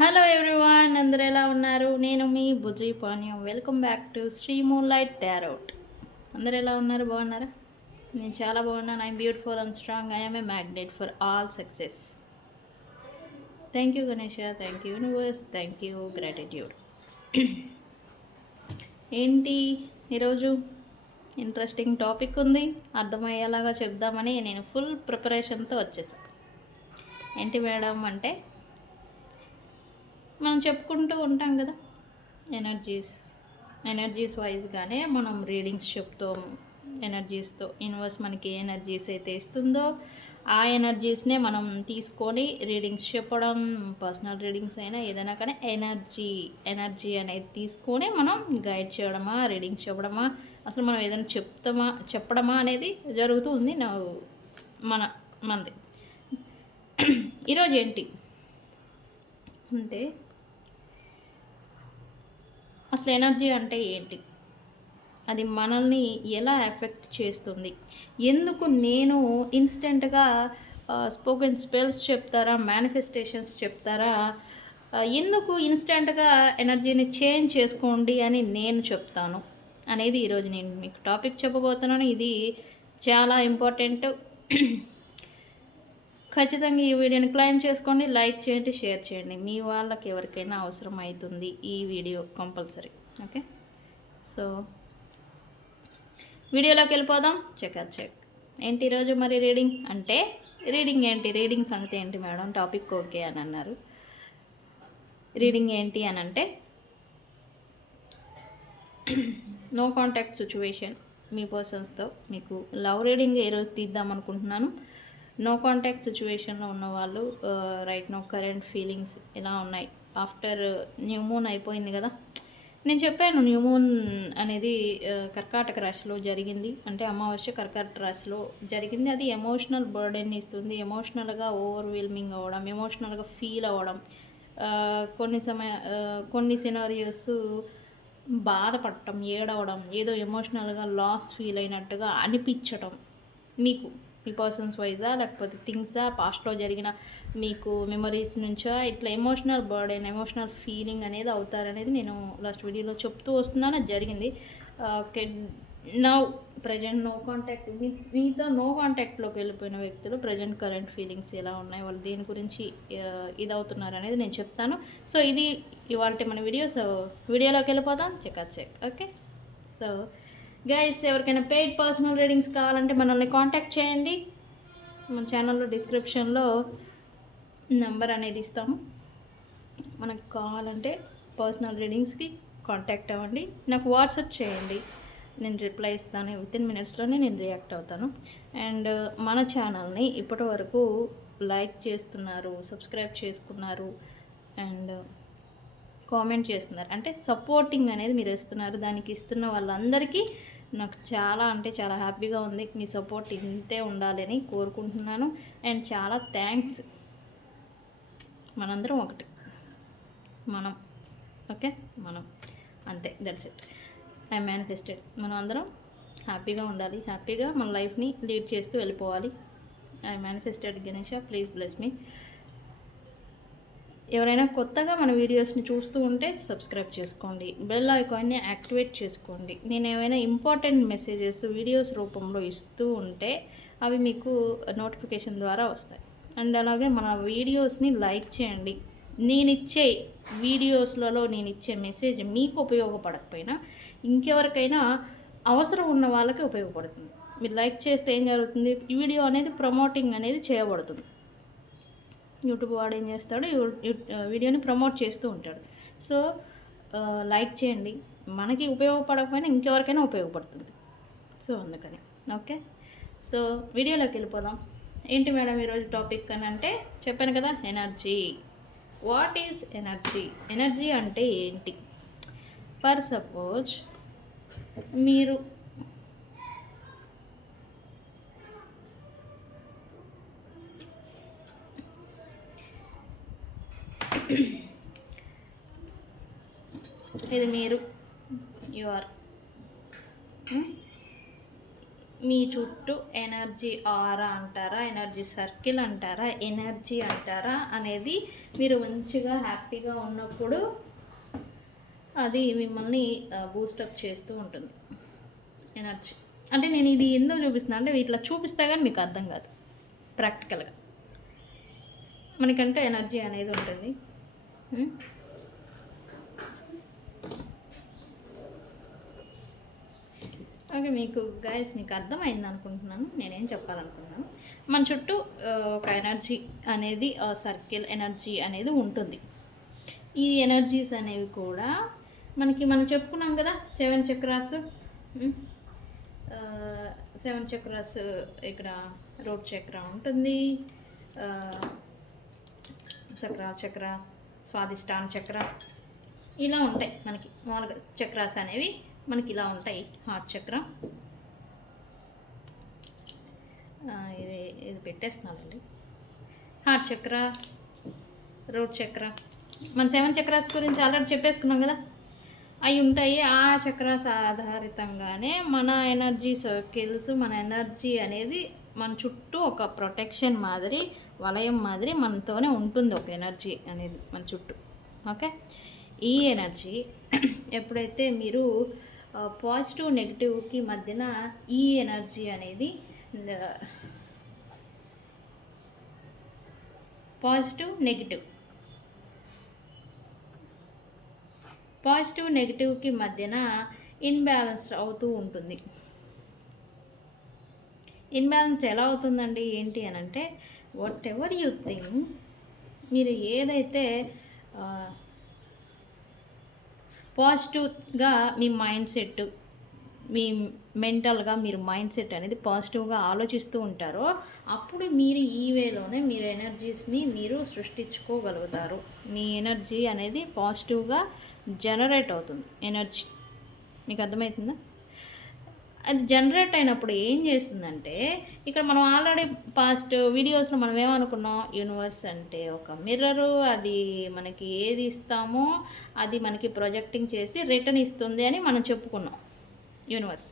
Hello everyone, అందరు ఎలా ఉన్నారు? నేను మీ బుజ్జి పానీయం. Welcome back to Sri Moonlight Tarot. అందరు ఎలా ఉన్నారు? బాగున్నారా? నేను చాలా బాగున్నాను. I'm beautiful and strong. I'm a magnet for all success. Thank you Ganesha, thank you universe, thank you gratitude. ఏంటి ఈరోజు ఇంట్రెస్టింగ్ టాపిక్ ఉంది, అర్థమయ్యేలాగా చెప్దామని నేను ఫుల్ ప్రిపరేషన్తో వచ్చేసాను. ఏంటి మేడం అంటే, మనం చెప్పుకుంటూ ఉంటాం కదా, ఎనర్జీస్ వైజ్గానే మనం రీడింగ్స్ చెప్తాము. ఎనర్జీస్తో యూనివర్స్ మనకి ఏ ఎనర్జీస్ అయితే ఇస్తుందో ఆ ఎనర్జీస్నే మనం తీసుకొని రీడింగ్స్ చెప్పడం, పర్సనల్ రీడింగ్స్ అయినా ఏదైనా కానీ ఎనర్జీ అనేది తీసుకొని మనం గైడ్ చేయడమా, రీడింగ్స్ చెప్పడమా, అసలు మనం ఏదైనా చెప్పడమా అనేది జరుగుతూ ఉంది మనది. ఈరోజు ఏంటి అంటే, అసలు ఎనర్జీ అంటే ఏంటి, అది మనల్ని ఎలా ఎఫెక్ట్ చేస్తుంది, ఎందుకు నేను ఇన్స్టెంట్గా స్పోకెన్ స్పెల్స్ చెప్తారా, మేనిఫెస్టేషన్స్ చెప్తారా, ఎందుకు ఇన్స్టెంట్గా ఎనర్జీని చేంజ్ చేసుకోండి అని నేను చెప్తాను అనేది ఈరోజు నేను మీకు టాపిక్ చెప్పబోతున్నాను. ఇది చాలా ఇంపార్టెంట్. ఖచ్చితంగా ఈ వీడియోని క్లైమ్ చేసుకోండి, లైక్ చేయండి, షేర్ చేయండి. మీ వాళ్ళకి ఎవరికైనా అవసరం అవుతుంది ఈ వీడియో కంపల్సరీ. ఓకే, సో వీడియోలోకి వెళ్ళిపోదాం. చెక్ ఏంటి ఈరోజు మరి రీడింగ్ అంటే, రీడింగ్ ఏంటి, రీడింగ్ సంగతి ఏంటి మేడం, టాపిక్ ఓకే అని అన్నారు. రీడింగ్ ఏంటి అని అంటే, నో కాంటాక్ట్ సిచ్యువేషన్ మీ పర్సన్స్తో మీకు లవ్ రీడింగ్ ఈరోజు తీద్దాం అనుకుంటున్నాను. నో కాంటాక్ట్ సిచ్యువేషన్లో ఉన్న వాళ్ళు రైట్ నో కరెంట్ ఫీలింగ్స్ ఎలా ఉన్నాయి ఆఫ్టర్ న్యూ మూన్ అయిపోయింది కదా. నేను చెప్పాను, న్యూ మూన్ అనేది కర్కాటక రాశిలో జరిగింది, అంటే అమావాస్య కర్కాటక రాశిలో జరిగింది. అది ఎమోషనల్ బర్డెన్ ఇస్తుంది, ఎమోషనల్గా ఓవర్వెల్మింగ్ అవ్వడం, ఎమోషనల్గా ఫీల్ అవ్వడం, కొన్ని సినారియోస్ బాధపడటం, ఏడవడం, ఏదో ఎమోషనల్గా లాస్ ఫీల్ అయినట్టుగా అనిపించటం, మీకు మీ పర్సన్స్ వైజా లేకపోతే థింగ్సా, పాస్ట్లో జరిగిన మీకు మెమరీస్ నుంచా, ఇట్లా ఎమోషనల్ బర్డెన్, ఎమోషనల్ ఫీలింగ్ అనేది అవుతారనేది నేను లాస్ట్ వీడియోలో చెప్తూ వస్తున్నాను. అది జరిగింది. Okay, now present no contact, మీతో నో కాంటాక్ట్లోకి వెళ్ళిపోయిన వ్యక్తులు ప్రజెంట్ కరెంట్ ఫీలింగ్స్ ఎలా ఉన్నాయి, వాళ్ళు దేని గురించి ఇది అవుతున్నారు అనేది నేను చెప్తాను. సో ఇది ఇవాళ మన వీడియో. సో వీడియోలోకి వెళ్ళిపోతాం. చెక్. ఓకే, సో గైస్, ఎవరికైనా పెయిడ్ పర్సనల్ రీడింగ్స్ కావాలంటే మనల్ని కాంటాక్ట్ చేయండి. మన ఛానల్లో డిస్క్రిప్షన్లో నెంబర్ అనేది ఇస్తాము. మనకు కావాలంటే పర్సనల్ రీడింగ్స్కి కాంటాక్ట్ అవ్వండి, నాకు వాట్సాప్ చేయండి, నేను రిప్లై ఇస్తాను. వితిన్ మినిట్స్లోనే నేను రియాక్ట్ అవుతాను. అండ్ మన ఛానల్ని ఇప్పటి వరకు లైక్ చేస్తున్నారు, సబ్స్క్రైబ్ చేసుకున్నారు అండ్ కామెంట్ చేస్తున్నారు, అంటే సపోర్టింగ్ అనేది మీరు ఇస్తున్నారు. దానికి ఇస్తున్న వాళ్ళందరికీ నాకు చాలా అంటే చాలా హ్యాపీగా ఉంది. మీ సపోర్ట్ ఇంతే ఉండాలని కోరుకుంటున్నాను. అండ్ చాలా థ్యాంక్స్. మనందరం ఒకటి, మనం ఓకే, మనం అంతే, దట్స్ ఇట్. I manifested. మనం అందరం హ్యాపీగా ఉండాలి, హ్యాపీగా మన లైఫ్ని లీడ్ చేస్తూ వెళ్ళిపోవాలి. I manifested Ganesha, please bless me. ఎవరైనా కొత్తగా మన వీడియోస్ని చూస్తూ ఉంటే సబ్స్క్రైబ్ చేసుకోండి, బెల్ ఐకాన్ని యాక్టివేట్ చేసుకోండి. నేను ఏమైనా ఇంపార్టెంట్ మెసేజెస్ వీడియోస్ రూపంలో ఇస్తూ ఉంటే అవి మీకు నోటిఫికేషన్ ద్వారా వస్తాయి. అండ్ అలాగే మన వీడియోస్ని లైక్ చేయండి. నేను ఇచ్చే వీడియోస్లలో నేను ఇచ్చే మెసేజ్ మీకు ఉపయోగపడకపోయినా ఇంకెవరికైనా అవసరం ఉన్న వాళ్ళకి ఉపయోగపడుతుంది. మీరు లైక్ చేస్తే ఏం జరుగుతుంది, ఈ వీడియో అనేది ప్రమోటింగ్ అనేది చేయబడుతుంది. యూట్యూబ్ వాడు ఏం చేస్తాడు, వీడియోని ప్రమోట్ చేస్తూ ఉంటాడు. సో లైక్ చేయండి, మనకి ఉపయోగపడకపోయినా ఇంకెవరికైనా ఉపయోగపడుతుంది. సో అందుకని ఓకే, సో వీడియోలోకి వెళ్ళిపోదాం. ఏంటి మేడం ఈరోజు టాపిక్ అని అంటే, చెప్పాను కదా, energy. What is energy? Energy అంటే ఏంటి? ఫర్ సపోజ్ మీరు ఇది మీరు, యు ఆర్ మీ చుట్టూ ఎనర్జీ ఆరా అంటారా, ఎనర్జీ సర్కిల్ అంటారా, ఎనర్జీ అంటారా అనేది మీరు మంచిగా హ్యాపీగా ఉన్నప్పుడు అది మిమ్మల్ని బూస్టప్ చేస్తూ ఉంటుంది ఎనర్జీ. అంటే నేను ఇది ఎందుకు చూపిస్తున్నాను అంటే ఇట్లా చూపిస్తే కానీ మీకు అర్థం కాదు ప్రాక్టికల్గా. మనకంటే ఎనర్జీ అనేది ఉంటుంది. ఓకే, మీకు గైస్ మీకు అర్థమైంది అనుకుంటున్నాను నేనేం చెప్పాలనుకుంటున్నాను. మన చుట్టూ ఒక ఎనర్జీ అనేది సర్కిల్ ఎనర్జీ అనేది ఉంటుంది. ఈ ఎనర్జీస్ అనేవి కూడా మనం చెప్పుకున్నాం కదా 7 చక్రాస్. 7 చక్రాస్ ఇక్కడ రోడ్ చక్ర ఉంటుంది, సక్రాల చక్ర, స్వాదిష్టాన చక్ర, ఇలా ఉంటాయి మనకి మామూలుగా చక్రాస్ అనేవి మనకి ఇలా ఉంటాయి. హార్ట్ చక్ర ఇది పెట్టేస్తున్నానండి. హార్ట్ చక్ర, రోడ్ చక్ర, మన 7 చక్రాస్ గురించి ఆల్రెడీ చెప్పేసుకున్నాం కదా, అవి ఉంటాయి. ఆ చక్రాస్ ఆధారితంగానే మన ఎనర్జీ సర్కిల్స్, మన ఎనర్జీ అనేది మన చుట్టూ ఒక ప్రొటెక్షన్ మాదిరి, వలయం మాదిరి మనతోనే ఉంటుంది ఒక ఎనర్జీ అనేది మన చుట్టూ. ఓకే, ఈ ఎనర్జీ ఎప్పుడైతే మీరు పాజిటివ్ నెగిటివ్కి మధ్యన ఈ ఎనర్జీ అనేది పాజిటివ్ నెగిటివ్కి మధ్యన ఇన్బ్యాలెన్స్ అవుతూ ఉంటుంది. ఇన్బ్యాలెన్స్ ఎలా అవుతుందండి ఏంటి అని అంటే, వాట్ ఎవర్ యూ థింక్, మీరు ఏదైతే పాజిటివ్గా మీ మైండ్ సెట్, మీ మెంటల్గా మీరు మైండ్ సెట్ అనేది పాజిటివ్గా ఆలోచిస్తూ ఉంటారో అప్పుడు మీరు ఈ వేలోనే మీరు ఎనర్జీస్ని మీరు సృష్టించుకోగలుగుతారు. మీ ఎనర్జీ అనేది పాజిటివ్గా జనరేట్ అవుతుంది. ఎనర్జీ మీకు అర్థమవుతుందా? అది జనరేట్ అయినప్పుడు ఏం చేస్తుందంటే, ఇక్కడ మనం ఆల్రెడీ పాస్ట్ వీడియోస్లో మనం ఏమనుకున్నాం, యూనివర్స్ అంటే ఒక మిర్రరు, అది మనకి ఏది ఇస్తామో అది మనకి ప్రొజెక్టింగ్ చేసి రిటర్న్ ఇస్తుంది అని మనం చెప్పుకున్నాం. యూనివర్స్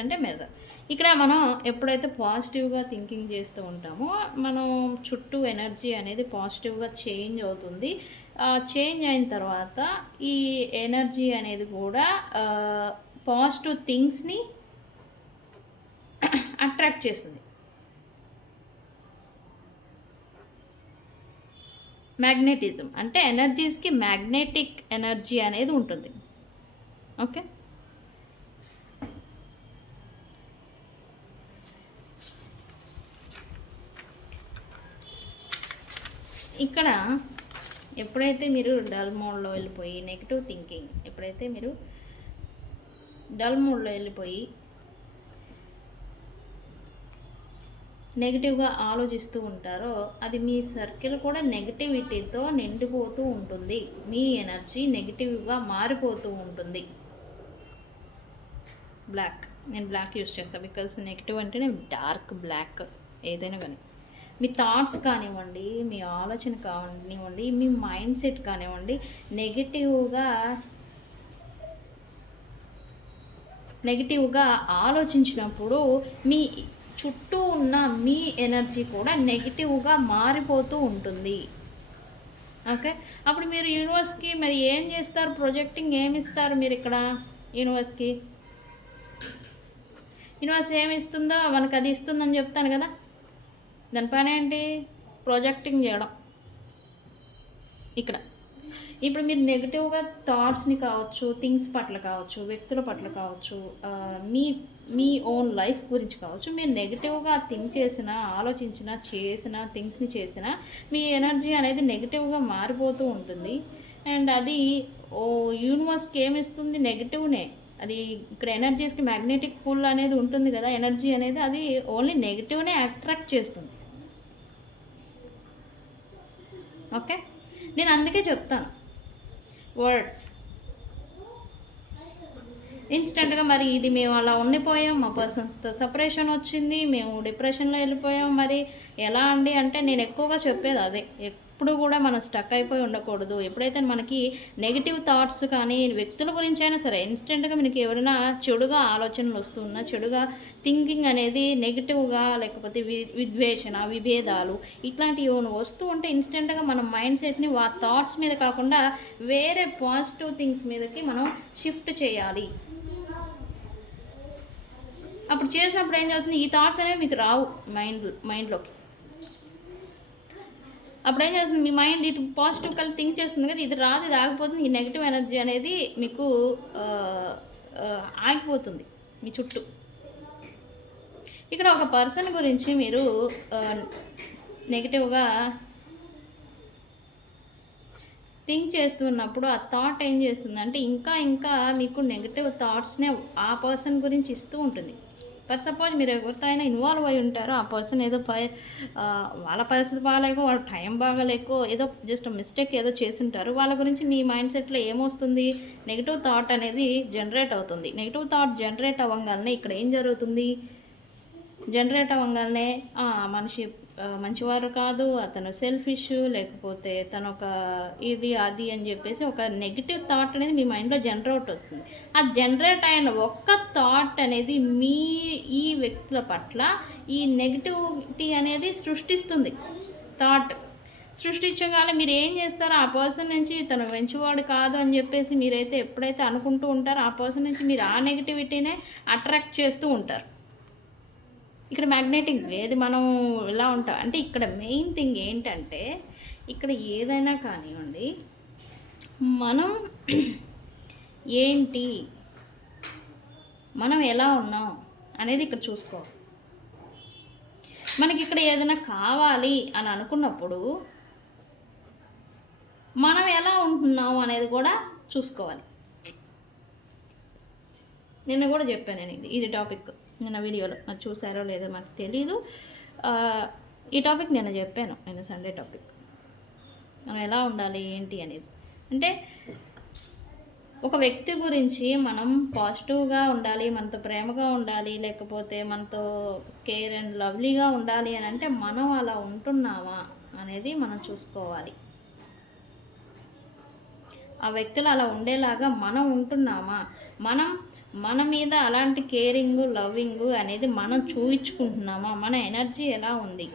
అంటే మిర్రర్. ఇక్కడ మనం ఎప్పుడైతే పాజిటివ్గా థింకింగ్ చేస్తూ ఉంటామో మనం చుట్టూ ఎనర్జీ అనేది పాజిటివ్గా చేంజ్ అవుతుంది. చేంజ్ అయిన తర్వాత ఈ ఎనర్జీ అనేది కూడా పాజిటివ్ థింగ్స్ని అట్రాక్ట్ చేస్తుంది. మ్యాగ్నెటిజం అంటే ఎనర్జీస్కి మ్యాగ్నెటిక్ ఎనర్జీ అనేది ఉంటుంది. ఓకే, ఇక్కడ ఎప్పుడైతే మీరు డల్ మోడ్లో వెళ్ళిపోయి నెగిటివ్ థింకింగ్, ఎప్పుడైతే మీరు డల్ మోడ్లో వెళ్ళిపోయి నెగిటివ్గా ఆలోచిస్తూ ఉంటారో అది మీ సర్కిల్ కూడా నెగిటివిటీతో నిండిపోతూ ఉంటుంది. మీ ఎనర్జీ నెగిటివ్గా మారిపోతూ ఉంటుంది. నేను బ్లాక్ యూస్ చేస్తాను బికాజ్ నెగిటివ్ అంటే నేను డార్క్ బ్లాక్ ఏదైనా కానీ మీ థాట్స్ కానివ్వండి, మీ ఆలోచన కానివ్వండి, మీ మైండ్ సెట్ కానివ్వండి, నెగిటివ్గా ఆలోచించినప్పుడు మీ చుట్టూ ఉన్న మీ ఎనర్జీ కూడా నెగిటివ్గా మారిపోతూ ఉంటుంది. ఓకే, అప్పుడు మీరు యూనివర్స్కి మరి ఏం చేస్తారు, ప్రొజెక్టింగ్ ఏమి ఇస్తారు మీరు ఇక్కడ యూనివర్స్ ఏమి ఇస్తుందో మనకు అది ఇస్తుందని చెప్తాను కదా. దాని పని ఏంటి, ప్రొజెక్టింగ్ చేయడం. ఇక్కడ ఇప్పుడు మీరు నెగిటివ్గా థాట్స్ని కావచ్చు, థింగ్స్ పట్ల కావచ్చు, వ్యక్తుల పట్ల కావచ్చు, మీ ఓన్ లైఫ్ గురించి కావచ్చు, మీరు నెగిటివ్గా థింక్ చేసినా, ఆలోచించినా, థింగ్స్ని చేసినా మీ ఎనర్జీ అనేది నెగిటివ్గా మారిపోతూ ఉంటుంది. అండ్ అది యూనివర్స్కి ఏమిస్తుంది, నెగిటివ్నే. అది ఇక్కడ ఎనర్జీస్కి మ్యాగ్నెటిక్ పుల్ అనేది ఉంటుంది కదా, ఎనర్జీ అనేది అది ఓన్లీ నెగిటివ్నే అట్రాక్ట్ చేస్తుంది. ఓకే, నేను అందుకే చెప్తాను వర్డ్స్ ఇన్స్టెంట్గా. మరి ఇది మేము అలా ఉండిపోయాం, మా పర్సన్స్తో సపరేషన్ వచ్చింది, మేము డిప్రెషన్లో వెళ్ళిపోయాం, మరి ఎలా అండి అంటే నేను ఎక్కువగా చెప్పేది అదే. ఇప్పుడు కూడా మనం స్టక్ అయిపోయి ఉండకూడదు. ఎప్పుడైతే మనకి నెగిటివ్ థాట్స్ కానీ వ్యక్తుల గురించి అయినా సరే ఇన్స్టెంట్గా మనకి ఎవరైనా చెడుగా ఆలోచనలు వస్తున్నా, చెడుగా థింకింగ్ అనేది నెగిటివ్గా, లేకపోతే విద్వేషణ, విభేదాలు ఇట్లాంటివి ఏమైనా వస్తూ ఉంటే ఇన్స్టెంట్గా మన మైండ్ సెట్ని ఆ థాట్స్ మీద కాకుండా వేరే పాజిటివ్ థింగ్స్ మీదకి మనం షిఫ్ట్ చేయాలి. అప్పుడు చేసినప్పుడు ఏం జరుగుతుంది, ఈ థాట్స్ అనేవి మీకు రావు మైండ్లోకి. అప్పుడు ఏం చేస్తుంది, మీ మైండ్ ఇటు పాజిటివ్ కలిసి థింక్ చేస్తుంది కదా, ఇది రాదు, ఇది ఆగిపోతుంది. ఈ నెగిటివ్ ఎనర్జీ అనేది మీకు ఆగిపోతుంది మీ చుట్టూ. ఇక్కడ ఒక పర్సన్ గురించి మీరు నెగిటివ్గా థింక్ చేస్తున్నప్పుడు ఆ థాట్ ఏం చేస్తుందంటే ఇంకా మీకు నెగిటివ్ థాట్స్నే ఆ పర్సన్ గురించి ఇస్తూ ఉంటుంది. ఫర్ సపోజ్ మీరు ఎవరితో అయినా ఇన్వాల్వ్ అయి ఉంటారో, ఆ పర్సన్ ఏదో వాళ్ళ పరిస్థితి బాగాలేకో, వాళ్ళ టైం బాగాలేకో, ఏదో జస్ట్ మిస్టేక్ ఏదో చేసి ఉంటారు. వాళ్ళ గురించి మీ మైండ్ సెట్లో ఏమొస్తుంది, నెగిటివ్ థాట్ అనేది జనరేట్ అవుతుంది. నెగిటివ్ థాట్ జనరేట్ అవ్వగానే ఇక్కడ ఏం జరుగుతుంది, జనరేట్ అవ్వగానే మనిషి మంచివారు కాదు, అతను సెల్ఫిష్, లేకపోతే తను ఒక ఇది అది అని చెప్పేసి ఒక నెగిటివ్ థాట్ అనేది మీ మైండ్లో జనరేట్ అవుతుంది. ఆ జనరేట్ అయిన ఒక్క థాట్ అనేది ఈ వ్యక్తుల పట్ల ఈ నెగిటివిటీ అనేది సృష్టిస్తుంది. థాట్ సృష్టించగానే మీరు ఏం చేస్తారో, ఆ పర్సన్ నుంచి తను మంచివాడు కాదు అని చెప్పేసి మీరైతే ఎప్పుడైతే అనుకుంటూ ఉంటారో, ఆ పర్సన్ నుంచి మీరు ఆ నెగిటివిటీనే అట్రాక్ట్ చేస్తూ ఉంటారు. ఇక్కడ మ్యాగ్నెటిక్ ఏది మనం ఇలా ఉంటాం అంటే, ఇక్కడ మెయిన్ థింగ్ ఏంటంటే, ఇక్కడ ఏదైనా కానివ్వండి, మనం ఏంటి, మనం ఎలా ఉన్నాం అనేది ఇక్కడ చూసుకోవాలి. మనకి ఇక్కడ ఏదైనా కావాలి అని అనుకున్నప్పుడు మనం ఎలా ఉంటున్నాం అనేది కూడా చూసుకోవాలి. నిన్న కూడా చెప్పాను నేను ఇది టాపిక్ నిన్న వీడియోలో, అది చూసారో లేదో నాకు తెలీదు. ఈ టాపిక్ నేను చెప్పాను, నేను సండే టాపిక్, మనం ఎలా ఉండాలి ఏంటి అనేది. అంటే ఒక వ్యక్తి గురించి మనం పాజిటివ్గా ఉండాలి, మనతో ప్రేమగా ఉండాలి, లేకపోతే మనతో కేర్ అండ్ లవ్లీగా ఉండాలి అని అంటే మనం అలా ఉంటున్నామా అనేది మనం చూసుకోవాలి. ఆ వ్యక్తులు అలా ఉండేలాగా మనం ఉంటున్నామా, మన మీద అలాంటి కేరింగ్, లవ్వింగ్ అనేది మనం చూయించుకుంటున్నామా, మన ఎనర్జీ ఎలా ఉంది.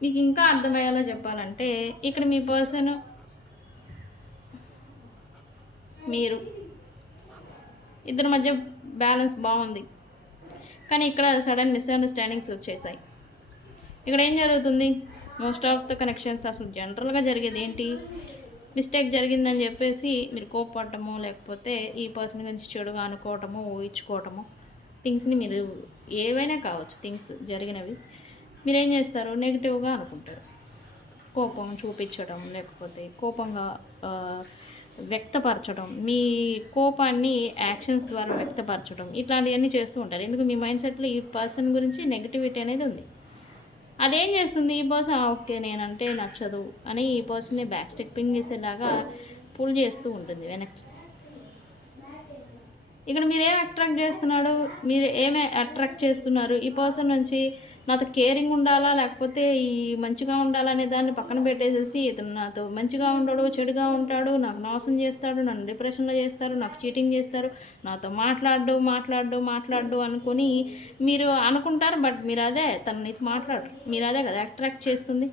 మీకు ఇంకా అర్థమయ్యేలా చెప్పాలంటే, ఇక్కడ మీ పర్సన్, మీరు ఇద్దరి మధ్య బ్యాలెన్స్ బాగుంది, కానీ ఇక్కడ సడన్ మిస్అండర్స్టాండింగ్స్ వచ్చేసాయి. ఇక్కడ ఏం జరుగుతుంది, మోస్ట్ ఆఫ్ ద కనెక్షన్స్ అసలు జనరల్గా జరిగేది ఏంటి, మిస్టేక్ జరిగిందని చెప్పేసి మీరు కోప్పడటము, లేకపోతే ఈ పర్సన్ గురించి చెడుగా అనుకోవటము, ఊహించుకోవటము, థింగ్స్ని మీరు ఏవైనా కావచ్చు, థింగ్స్ జరిగినవి మీరేం చేస్తారు, నెగిటివ్గా అనుకుంటారు. కోపం చూపించడం, లేకపోతే కోపంగా వ్యక్తపరచడం, మీ కోపాన్ని యాక్షన్స్ ద్వారా వ్యక్తపరచడం, ఇట్లాంటివన్నీ చేస్తూ ఉంటారు. ఎందుకు, మీ మైండ్ సెట్లో ఈ పర్సన్ గురించి నెగిటివిటీ అనేది ఉంది. అదేం చేస్తుంది, ఈ పర్సన్ ఓకే నేనంటే నచ్చదు అని ఈ పర్సన్ని బ్యాక్ స్టెప్పింగ్ చేసేలాగా పుల్ చేస్తూ ఉంటుంది వెనక్కి. ఇక్కడ మీరు ఏం అట్రాక్ట్ చేస్తున్నాడు, మీరు ఏమే అట్రాక్ట్ చేస్తున్నారు, ఈ పర్సన్ నుంచి నాతో కేరింగ్ ఉండాలా, లేకపోతే ఈ మంచిగా ఉండాలా అనే దాన్ని పక్కన పెట్టేసేసి, ఇతను నాతో మంచిగా ఉండడు, చెడుగా ఉంటాడు, నాకు నాశనం చేస్తాడు, నన్ను డిప్రెషన్లో చేస్తారు, నాకు చీటింగ్ చేస్తారు, నాతో మాట్లాడు అనుకొని మీరు అనుకుంటారు. బట్ మీరు అదే, తను నీతో మాట్లాడరు, మీరు అదే కదా అట్రాక్ట్ చేస్తుంది.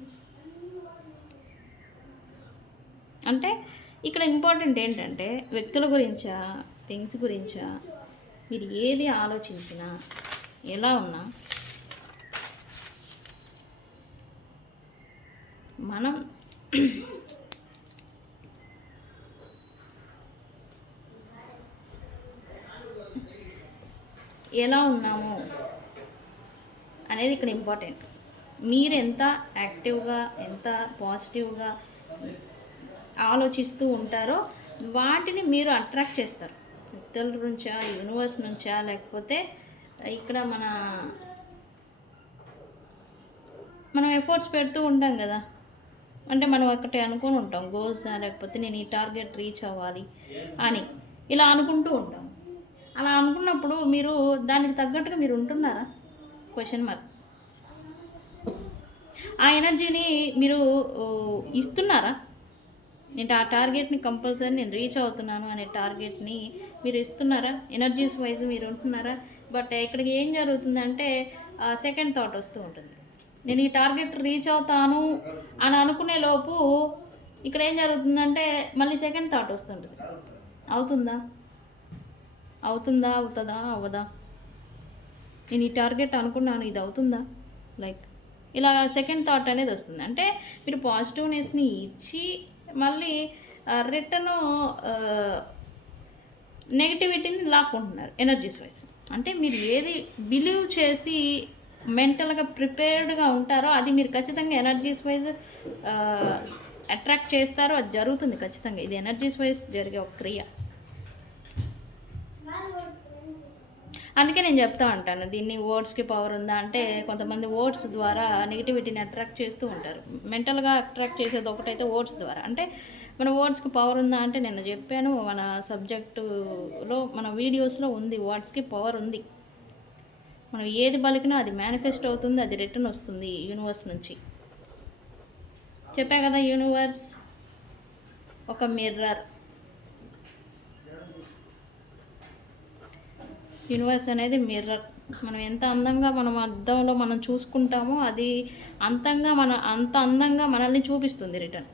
అంటే ఇక్కడ ఇంపార్టెంట్ ఏంటంటే, వ్యక్తుల గురించా, థింగ్స్ గురించా మీరు ఏది ఆలోచించినా, ఎలా ఉన్నా, మనం ఎలా ఉన్నాము అనేది ఇక్కడ ఇంపార్టెంట్. మీరు ఎంత యాక్టివ్గా, ఎంత పాజిటివ్గా ఆలోచిస్తూ ఉంటారో వాటిని మీరు అట్రాక్ట్ చేస్తారు. వ్యక్తుల నుంచా, యూనివర్స్ నుంచా, లేకపోతే ఇక్కడ మనం ఎఫర్ట్స్ పెడుతూ ఉంటాం కదా, అంటే మనం ఒకటి అనుకుని ఉంటాం గోల్సా, లేకపోతే నేను ఈ టార్గెట్ రీచ్ అవ్వాలి అని ఇలా అనుకుంటూ ఉంటాం. అలా అనుకున్నప్పుడు మీరు దానికి తగ్గట్టుగా మీరు ఉంటున్నారా, క్వశ్చన్ మార్క్. ఆ ఎనర్జీని మీరు ఇస్తున్నారా? నేను ఆ టార్గెట్ని కంపల్సరీ నేను రీచ్ అవుతున్నాను అనే టార్గెట్ని మీరు ఇస్తున్నారా? ఎనర్జీస్ వైజ్ మీరు ఉంటున్నారా? బట్ ఇక్కడికి ఏం జరుగుతుందంటే సెకండ్ థాట్ వస్తూ ఉంటుంది. నేను ఈ టార్గెట్ రీచ్ అవుతాను అని అనుకునే లోపు ఇక్కడ ఏం జరుగుతుందంటే మళ్ళీ సెకండ్ థాట్ వస్తుంటుంది. అవుతుందా? అవుతుందా అవ్వదా? నేను ఈ టార్గెట్ అనుకున్నాను, ఇది అవుతుందా? లైక్ ఇలా సెకండ్ థాట్ అనేది వస్తుంది. అంటే మీరు పాజిటివ్నెస్ని ఇచ్చి మళ్ళీ రిటర్ను నెగిటివిటీని లాక్కుంటున్నారు ఎనర్జీస్ వైజ్. అంటే మీరు ఏది బిలీవ్ చేసి మెంటల్గా ప్రిపేర్డ్గా ఉంటారో అది మీరు ఖచ్చితంగా ఎనర్జీస్ వైజ్ అట్రాక్ట్ చేస్తారో అది జరుగుతుంది ఖచ్చితంగా. ఇది ఎనర్జీస్ వైజ్ జరిగే ఒక క్రియ. అందుకే నేను చెప్తా ఉంటాను దీన్ని వర్డ్స్కి పవర్ ఉందా అంటే, కొంతమంది వర్డ్స్ ద్వారా నెగిటివిటీని అట్రాక్ట్ చేస్తూ ఉంటారు. మెంటల్గా అట్రాక్ట్ చేసేది ఒకటైతే వర్డ్స్ ద్వారా. అంటే మన వర్డ్స్కి పవర్ ఉందా అంటే నేను చెప్పాను మన సబ్జెక్టులో మన వీడియోస్లో ఉంది, వర్డ్స్కి పవర్ ఉంది. మనం ఏది పలికినా అది మేనిఫెస్ట్ అవుతుంది, అది రిటర్న్ వస్తుంది యూనివర్స్ నుంచి. చెప్పా కదా, యూనివర్స్ ఒక మిర్రర్. యూనివర్స్ అనేది మిర్రర్. మనం ఎంత అందంగా మనం అద్దంలో మనం చూసుకుంటామో అది అంత అందంగా మనల్ని చూపిస్తుంది రిటర్న్.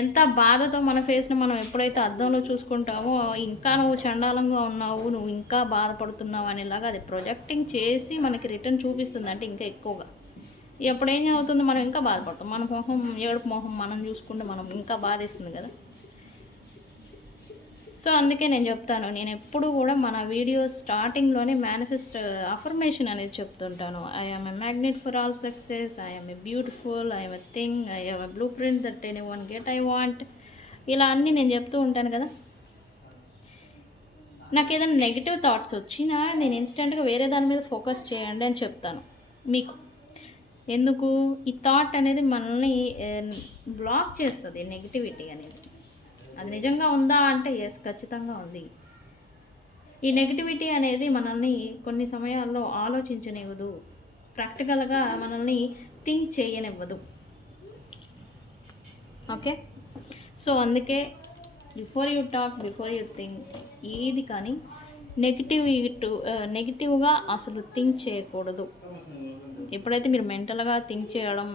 ఎంత బాధతో మన ఫేస్ని మనం ఎప్పుడైతే అద్దంలో చూసుకుంటామో ఇంకా నువ్వు చండాలంగా ఉన్నావు, నువ్వు ఇంకా బాధపడుతున్నావు అనేలాగా అది ప్రొజెక్టింగ్ చేసి మనకి రిటర్న్ చూపిస్తుంది. అంటే ఇంకా ఎక్కువగా ఎప్పుడేం అవుతుంది, మనం ఇంకా బాధపడతాం. మన మొహం ఏడుపు మొహం మనం చూసుకుంటే మనం ఇంకా బాధేస్తుంది కదా. సో అందుకే నేను చెప్తాను, నేను ఎప్పుడు కూడా మన వీడియో స్టార్టింగ్లోనే మేనిఫెస్ట్ అఫర్మేషన్ అనేది చెప్తుంటాను. I am a magnet for all success, I am a beautiful, I am a thing, I am a blueprint that anyone get I want. ఇలా అన్నీ నేను చెప్తూ ఉంటాను కదా. నాకు ఏదైనా నెగిటివ్ థాట్స్ వచ్చినా నేను ఇన్స్టెంట్గా వేరే దాని మీద ఫోకస్ చేయండి అని చెప్తాను మీకు. ఎందుకు? ఈ థాట్ అనేది మనల్ని బ్లాక్ చేస్తుంది, నెగిటివిటీ అనేది. అది నిజంగా ఉందా అంటే ఎస్, ఖచ్చితంగా ఉంది. ఈ నెగిటివిటీ అనేది మనల్ని కొన్ని సమయాల్లో ఆలోచించనివ్వదు, ప్రాక్టికల్గా మనల్ని థింక్ చేయనివ్వదు. ఓకే, సో అందుకే before you talk, before you think, ఏది కానీ నెగిటివ్గా అసలు థింక్ చేయకూడదు. ఎప్పుడైతే మీరు మెంటల్గా థింక్ చేయడం,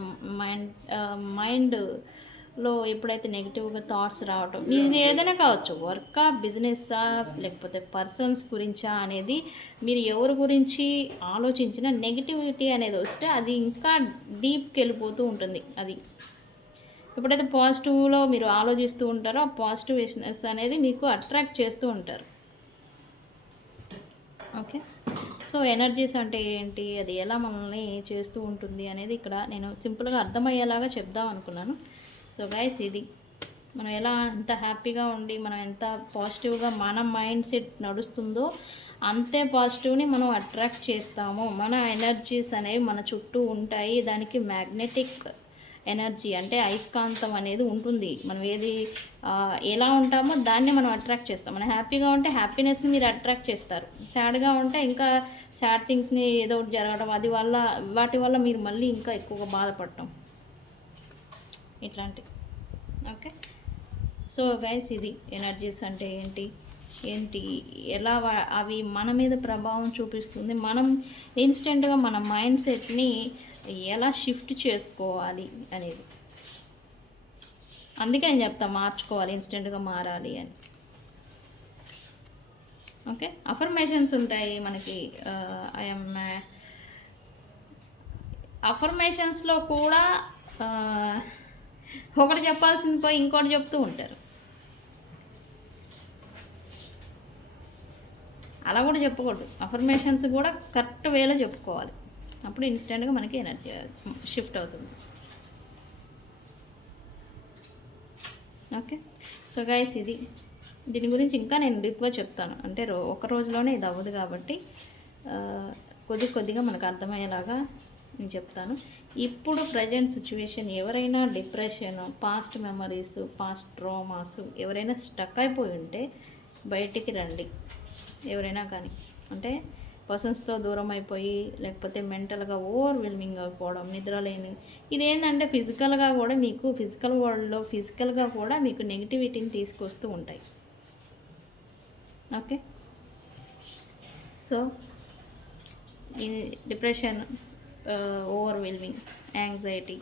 మైండ్లో ఎప్పుడైతే నెగిటివ్గా థాట్స్ రావటం, ఇది ఏదైనా కావచ్చు, వర్కా, బిజినెస్సా, లేకపోతే పర్సన్స్ గురించా అనేది, మీరు ఎవరి గురించి ఆలోచించిన నెగిటివిటీ అనేది వస్తే అది ఇంకా డీప్కి వెళ్ళిపోతూ ఉంటుంది. అది ఎప్పుడైతే పాజిటివ్లో మీరు ఆలోచిస్తూ ఉంటారో ఆ పాజిటివ్నెస్ అనేది మీకు అట్రాక్ట్ చేస్తూ ఉంటారు. ఓకే, సో ఎనర్జీస్ అంటే ఏంటి, అది ఎలా మనల్ని చేస్తూ ఉంటుంది అనేది ఇక్కడ నేను సింపుల్గా అర్థమయ్యేలాగా చెప్దాం అనుకున్నాను. సో గైస్, ఇది మనం ఎలా ఎంత హ్యాపీగా ఉండి మనం ఎంత పాజిటివ్గా మన మైండ్ సెట్ నడుస్తుందో అంతే పాజిటివ్ని మనం అట్రాక్ట్ చేస్తాము. మన ఎనర్జీస్ అనేవి మన చుట్టూ ఉంటాయి. దానికి మ్యాగ్నెటిక్ ఎనర్జీ అంటే అయస్కాంతం అనేది ఉంటుంది. మనం ఎలా ఉంటామో దాన్ని మనం అట్రాక్ట్ చేస్తాం. మనం హ్యాపీగా ఉంటే హ్యాపీనెస్ని మీరు అట్రాక్ట్ చేస్తారు. సాడ్గా ఉంటే ఇంకా సాడ్ థింగ్స్ని ఏదో ఒకటి జరగడం, వాటి వల్ల మీరు మళ్ళీ ఇంకా ఎక్కువగా బాధపడటం, ఇట్లాంటి. ఓకే, సో గైస్, ఇది ఎనర్జీస్ అంటే ఏంటి ఎలా అవి మన మీద ప్రభావం చూపిస్తుంది, మనం ఇన్స్టెంట్గా మన మైండ్ సెట్ని ఎలా షిఫ్ట్ చేసుకోవాలి అనేది. అందుకే నేను చెప్తాను మార్చుకోవాలి, ఇన్స్టెంట్గా మారాలి అని. ఓకే, అఫర్మేషన్స్ ఉంటాయి మనకి. అఫర్మేషన్స్లో కూడా ఒకటి చెప్పాల్సింది పోయి ఇంకోటి చెప్తూ ఉంటారు. అలా కూడా చెప్పకూడదు. అఫర్మేషన్స్ కూడా కరెక్ట్ వేలో చెప్పుకోవాలి, అప్పుడు ఇన్స్టెంట్గా మనకి ఎనర్జీ షిఫ్ట్ అవుతుంది. ఓకే, సో గైస్, దీని గురించి ఇంకా నేను డీప్గా చెప్తాను. అంటే ఒక రోజులోనే ఇది అవ్వదు కాబట్టి కొద్దిగా మనకు అర్థమయ్యేలాగా నేను చెప్తాను. ఇప్పుడు ప్రజెంట్ సిచ్యువేషన్, ఎవరైనా depression, past memories, past traumas, ఎవరైనా స్టక్ అయిపోయి ఉంటే బయటికి రండి. ఎవరైనా కానీ, అంటే పర్సన్స్తో దూరం అయిపోయి, లేకపోతే మెంటల్గా ఓవర్వెల్మింగ్ అయిపోవడం, నిద్ర లేని, ఇదేంటంటే ఫిజికల్గా కూడా మీకు ఫిజికల్ వరల్డ్లో ఫిజికల్గా కూడా మీకు నెగిటివిటీని తీసుకొస్తూ ఉంటాయి. ఓకే, సో ఈ డిప్రెషన్, ఓవర్వెల్మింగ్, యాంగ్జైటీ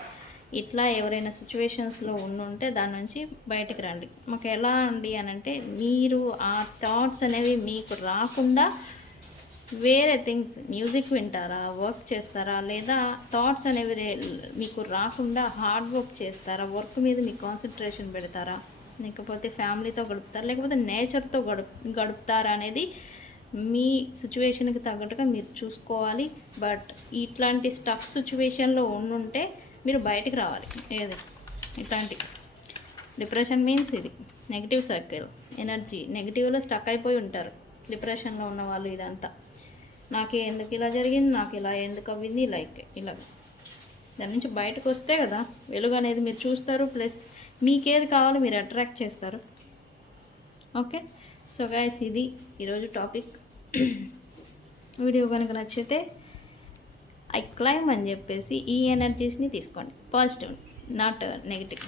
ఇట్లా ఎవరైనా సిచ్యువేషన్స్లో ఉండుంటే దాని నుంచి బయటకు రండి. మాకు ఎలా అండి అని అంటే, మీరు ఆ థాట్స్ అనేవి మీకు రాకుండా వేరే థింగ్స్, మ్యూజిక్ వింటారా, వర్క్ చేస్తారా, లేదా థాట్స్ అనేవి మీకు రాకుండా హార్డ్ వర్క్ చేస్తారా, వర్క్ మీద మీ కాన్సన్ట్రేషన్ పెడతారా, లేకపోతే ఫ్యామిలీతో గడుపుతారా, లేకపోతే నేచర్తో గడుపుతారా అనేది మీ సిచ్యువేషన్కి తగ్గట్టుగా మీరు చూసుకోవాలి. బట్ ఇట్లాంటి స్టక్ సిచ్యువేషన్లో ఉండుంటే మీరు బయటికి రావాలి. ఏది ఇట్లాంటి డిప్రెషన్ మీన్స్ ఇది నెగిటివ్ సర్కిల్ ఎనర్జీ, నెగిటివ్లో స్టక్ అయిపోయి ఉంటారు డిప్రెషన్లో ఉన్న వాళ్ళు. ఇదంతా నాకే ఎందుకు ఇలా జరిగింది, నాకు ఇలా ఎందుకు అవ్వింది, లైక్ ఇలా దాని నుంచి బయటకు వస్తే కదా వెలుగు అనేది మీరు చూస్తారు. ప్లస్ మీకేది కావాలో మీరు అట్రాక్ట్ చేస్తారు. ఓకే, సో గైస్ ఇది ఈరోజు టాపిక్. వీడియో కనుక నచ్చితే ఐ క్లైమ్ అని చెప్పేసి ఈ ఎనర్జీస్ని తీసుకోండి, పాజిటివ్ నాట్ నెగిటివ్.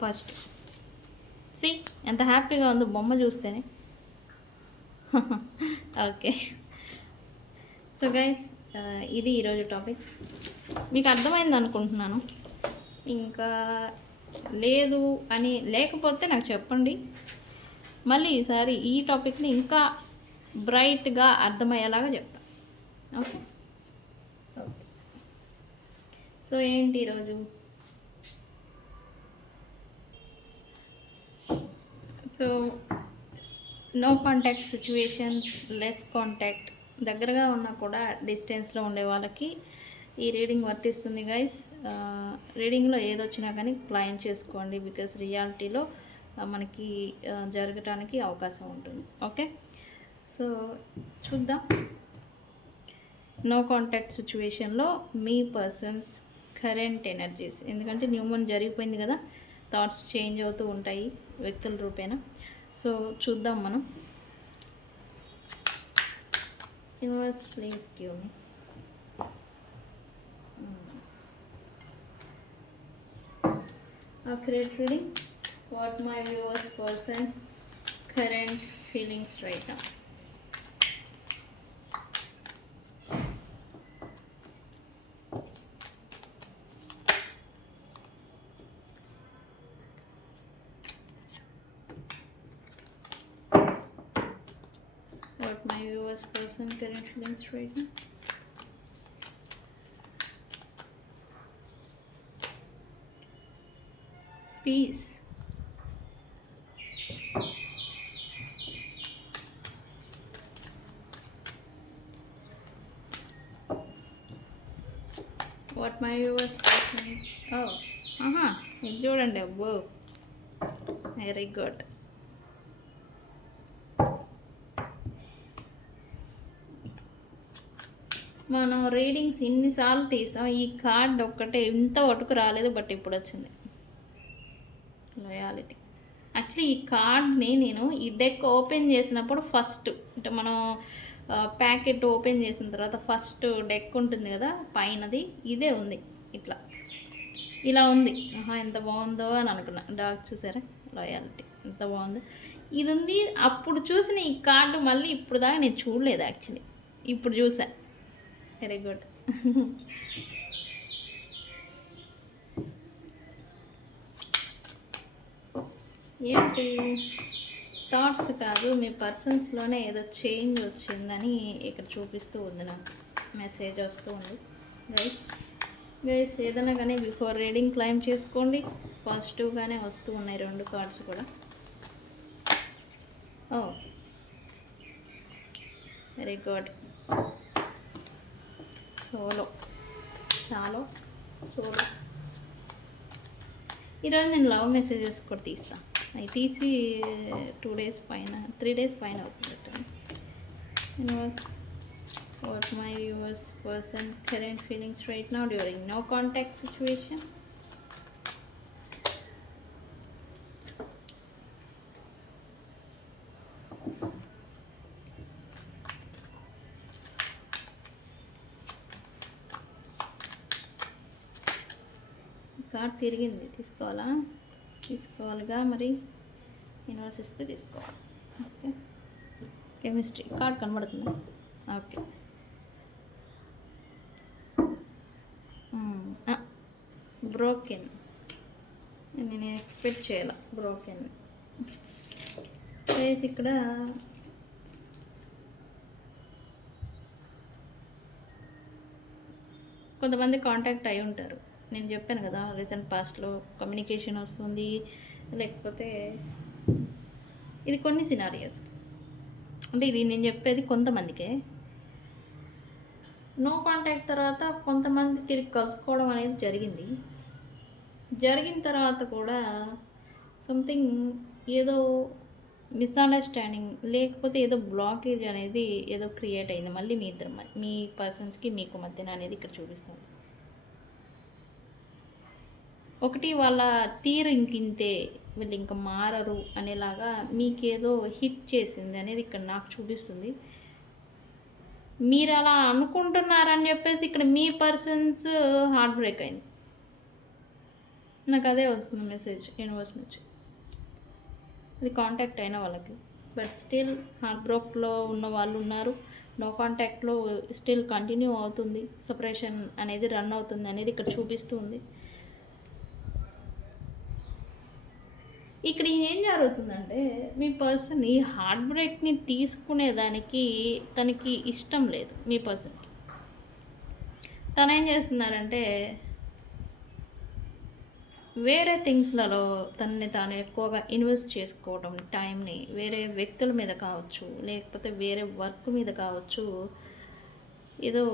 పాజిటివ్. సి ఎంత హ్యాపీగా ఉందో బొమ్మ చూస్తేనే. ఓకే, సో గైస్ ఇది ఈరోజు టాపిక్. మీకు అర్థమైంది అనుకుంటున్నాను. ఇంకా లేదు అని లేకపోతే నాకు చెప్పండి, మళ్ళీ ఈసారి ఈ టాపిక్ని ఇంకా బ్రైట్గా అర్థమయ్యేలాగా చెప్తాను. ఓకే, సో ఏంటి ఈరోజు so no contact situations, less contact, దగ్గరగా ఉన్నా కూడా డిస్టెన్స్లో ఉండే వాళ్ళకి ఈ రీడింగ్ వర్తిస్తుంది గైస్. రీడింగ్లో ఏదొచ్చినా కానీ క్లైమ్ చేసుకోండి, బికాస్ రియాలిటీలో మనకి జరగటానికి అవకాశం ఉంటుంది. ఓకే, సో చూద్దాం. నో కాంటాక్ట్ సిచ్యువేషన్లో మీ పర్సన్స్ కరెంట్ ఎనర్జీస్, ఎందుకంటే న్యూ మూన్ జరిగిపోయింది కదా, థాట్స్ చేంజ్ అవుతూ ఉంటాయి వ్యక్తుల రూపేణ. సో చూద్దాం మనం. Universe please give me accurate reading. What my viewers person current feelings right now. What my viewers person current feelings right now. Peace. What my viewers person. Oh, ఇది చూడండి. అబ్బో, very good. మనం readings ఇన్నిసార్లు తీసాం, ఈ card ఒక్కటే ఇంత ఒటుకు రాలేదు, బట్ ఇప్పుడు వచ్చింది. లాయాలిటీ. యాక్చువల్లీ ఈ కార్డ్ని నేను ఈ డెక్ ఓపెన్ చేసినప్పుడు ఫస్ట్, అంటే మనం ప్యాకెట్ ఓపెన్ చేసిన తర్వాత ఫస్ట్ డెక్ ఉంటుంది కదా పైనది, ఇదే ఉంది. ఇట్లా ఇలా ఉంది. ఎంత బాగుందో అని అనుకున్నా. డాగ్ చూసారా, లాయాలిటీ ఎంత బాగుందో. ఇది ఉంది. అప్పుడు చూసిన ఈ కార్డు మళ్ళీ ఇప్పుడు దాకా నేను చూడలేదు యాక్చువల్లీ, ఇప్పుడు చూసా. Very good. ఏంటి థాట్స్ కాదు, మీ పర్సన్స్లోనే ఏదో చేంజ్ వచ్చిందని ఇక్కడ చూపిస్తూ ఉంది, నాకు మెసేజ్ వస్తూ ఉంది. గైస్ ఏదైనా కానీ బిఫోర్ రీడింగ్ క్లైమ్ చేసుకోండి. పాజిటివ్గానే వస్తూ ఉన్నాయి రెండు కార్డ్స్ కూడా. ఓ వెరీ గుడ్. సోలో ఈరోజు నేను లవ్ మెసేజెస్ కూడా తీస్తాను. అవి తీసి 2 days పైన 3 days పైన అవుతుంది. Universe, what my viewers person current feelings right now during no contact situation. Card తిరిగింది, తీసుకోవాలిగా మరి. యూనివర్స్ ఇస్తే తీసుకోవాలి. ఓకే, కెమిస్ట్రీ కార్డ్ కనబడుతుంది. Okay, broken. నేను ఎక్స్పెక్ట్ చేయాల బ్రోకెన్ ప్లేస్. ఇక్కడ కొంతమంది కాంటాక్ట్ అయి ఉంటారు. నేను చెప్పాను కదా రీసెంట్ పాస్ట్లో కమ్యూనికేషన్ వస్తుంది, లేకపోతే ఇది కొన్ని సినారియోస్. అంటే ఇది నేను చెప్పేది కొంతమందికే. నో కాంటాక్ట్ తర్వాత కొంతమంది తిరిగి కలుసుకోవడం అనేది జరిగిన తర్వాత కూడా సంథింగ్ ఏదో మిస్అండర్స్టాండింగ్ లేకపోతే ఏదో బ్లాకేజ్ అనేది ఏదో క్రియేట్ అయింది మళ్ళీ మీ పర్సన్స్కి మీకు మధ్యన అనేది ఇక్కడ చూపిస్తుంది. ఒకటి వాళ్ళ తీరు ఇంకింతే, వీళ్ళు ఇంకా మారరు అనేలాగా మీకేదో హిట్ చేసింది అనేది ఇక్కడ నాకు చూపిస్తుంది. మీరు అలా అనుకుంటున్నారని చెప్పేసి ఇక్కడ మీ పర్సన్స్ హార్ట్ బ్రేక్ అయింది. నాకు అదే వస్తుంది మెసేజ్ యూనివర్స్ నుంచి. అది కాంటాక్ట్ అయిన వాళ్ళకి, బట్ స్టిల్ హార్ట్ బ్రేక్లో ఉన్న వాళ్ళు ఉన్నారు. నో కాంటాక్ట్లో స్టిల్ కంటిన్యూ అవుతుంది, సపరేషన్ అనేది రన్ అవుతుంది అనేది ఇక్కడ చూపిస్తుంది. ఇక్కడ ఏం జరుగుతుందంటే మీ పర్సన్ ఈ హార్ట్ బ్రేక్ని తీసుకునేదానికి తనకి ఇష్టం లేదు. మీ పర్సన్కి తను ఏం చేస్తున్నారంటే వేరే థింగ్స్లలో తనని తాను ఎక్కువగా ఇన్వెస్ట్ చేసుకోవడం, టైంని వేరే వ్యక్తుల మీద కావచ్చు, లేకపోతే వేరే వర్క్ మీద కావచ్చు, ఏదో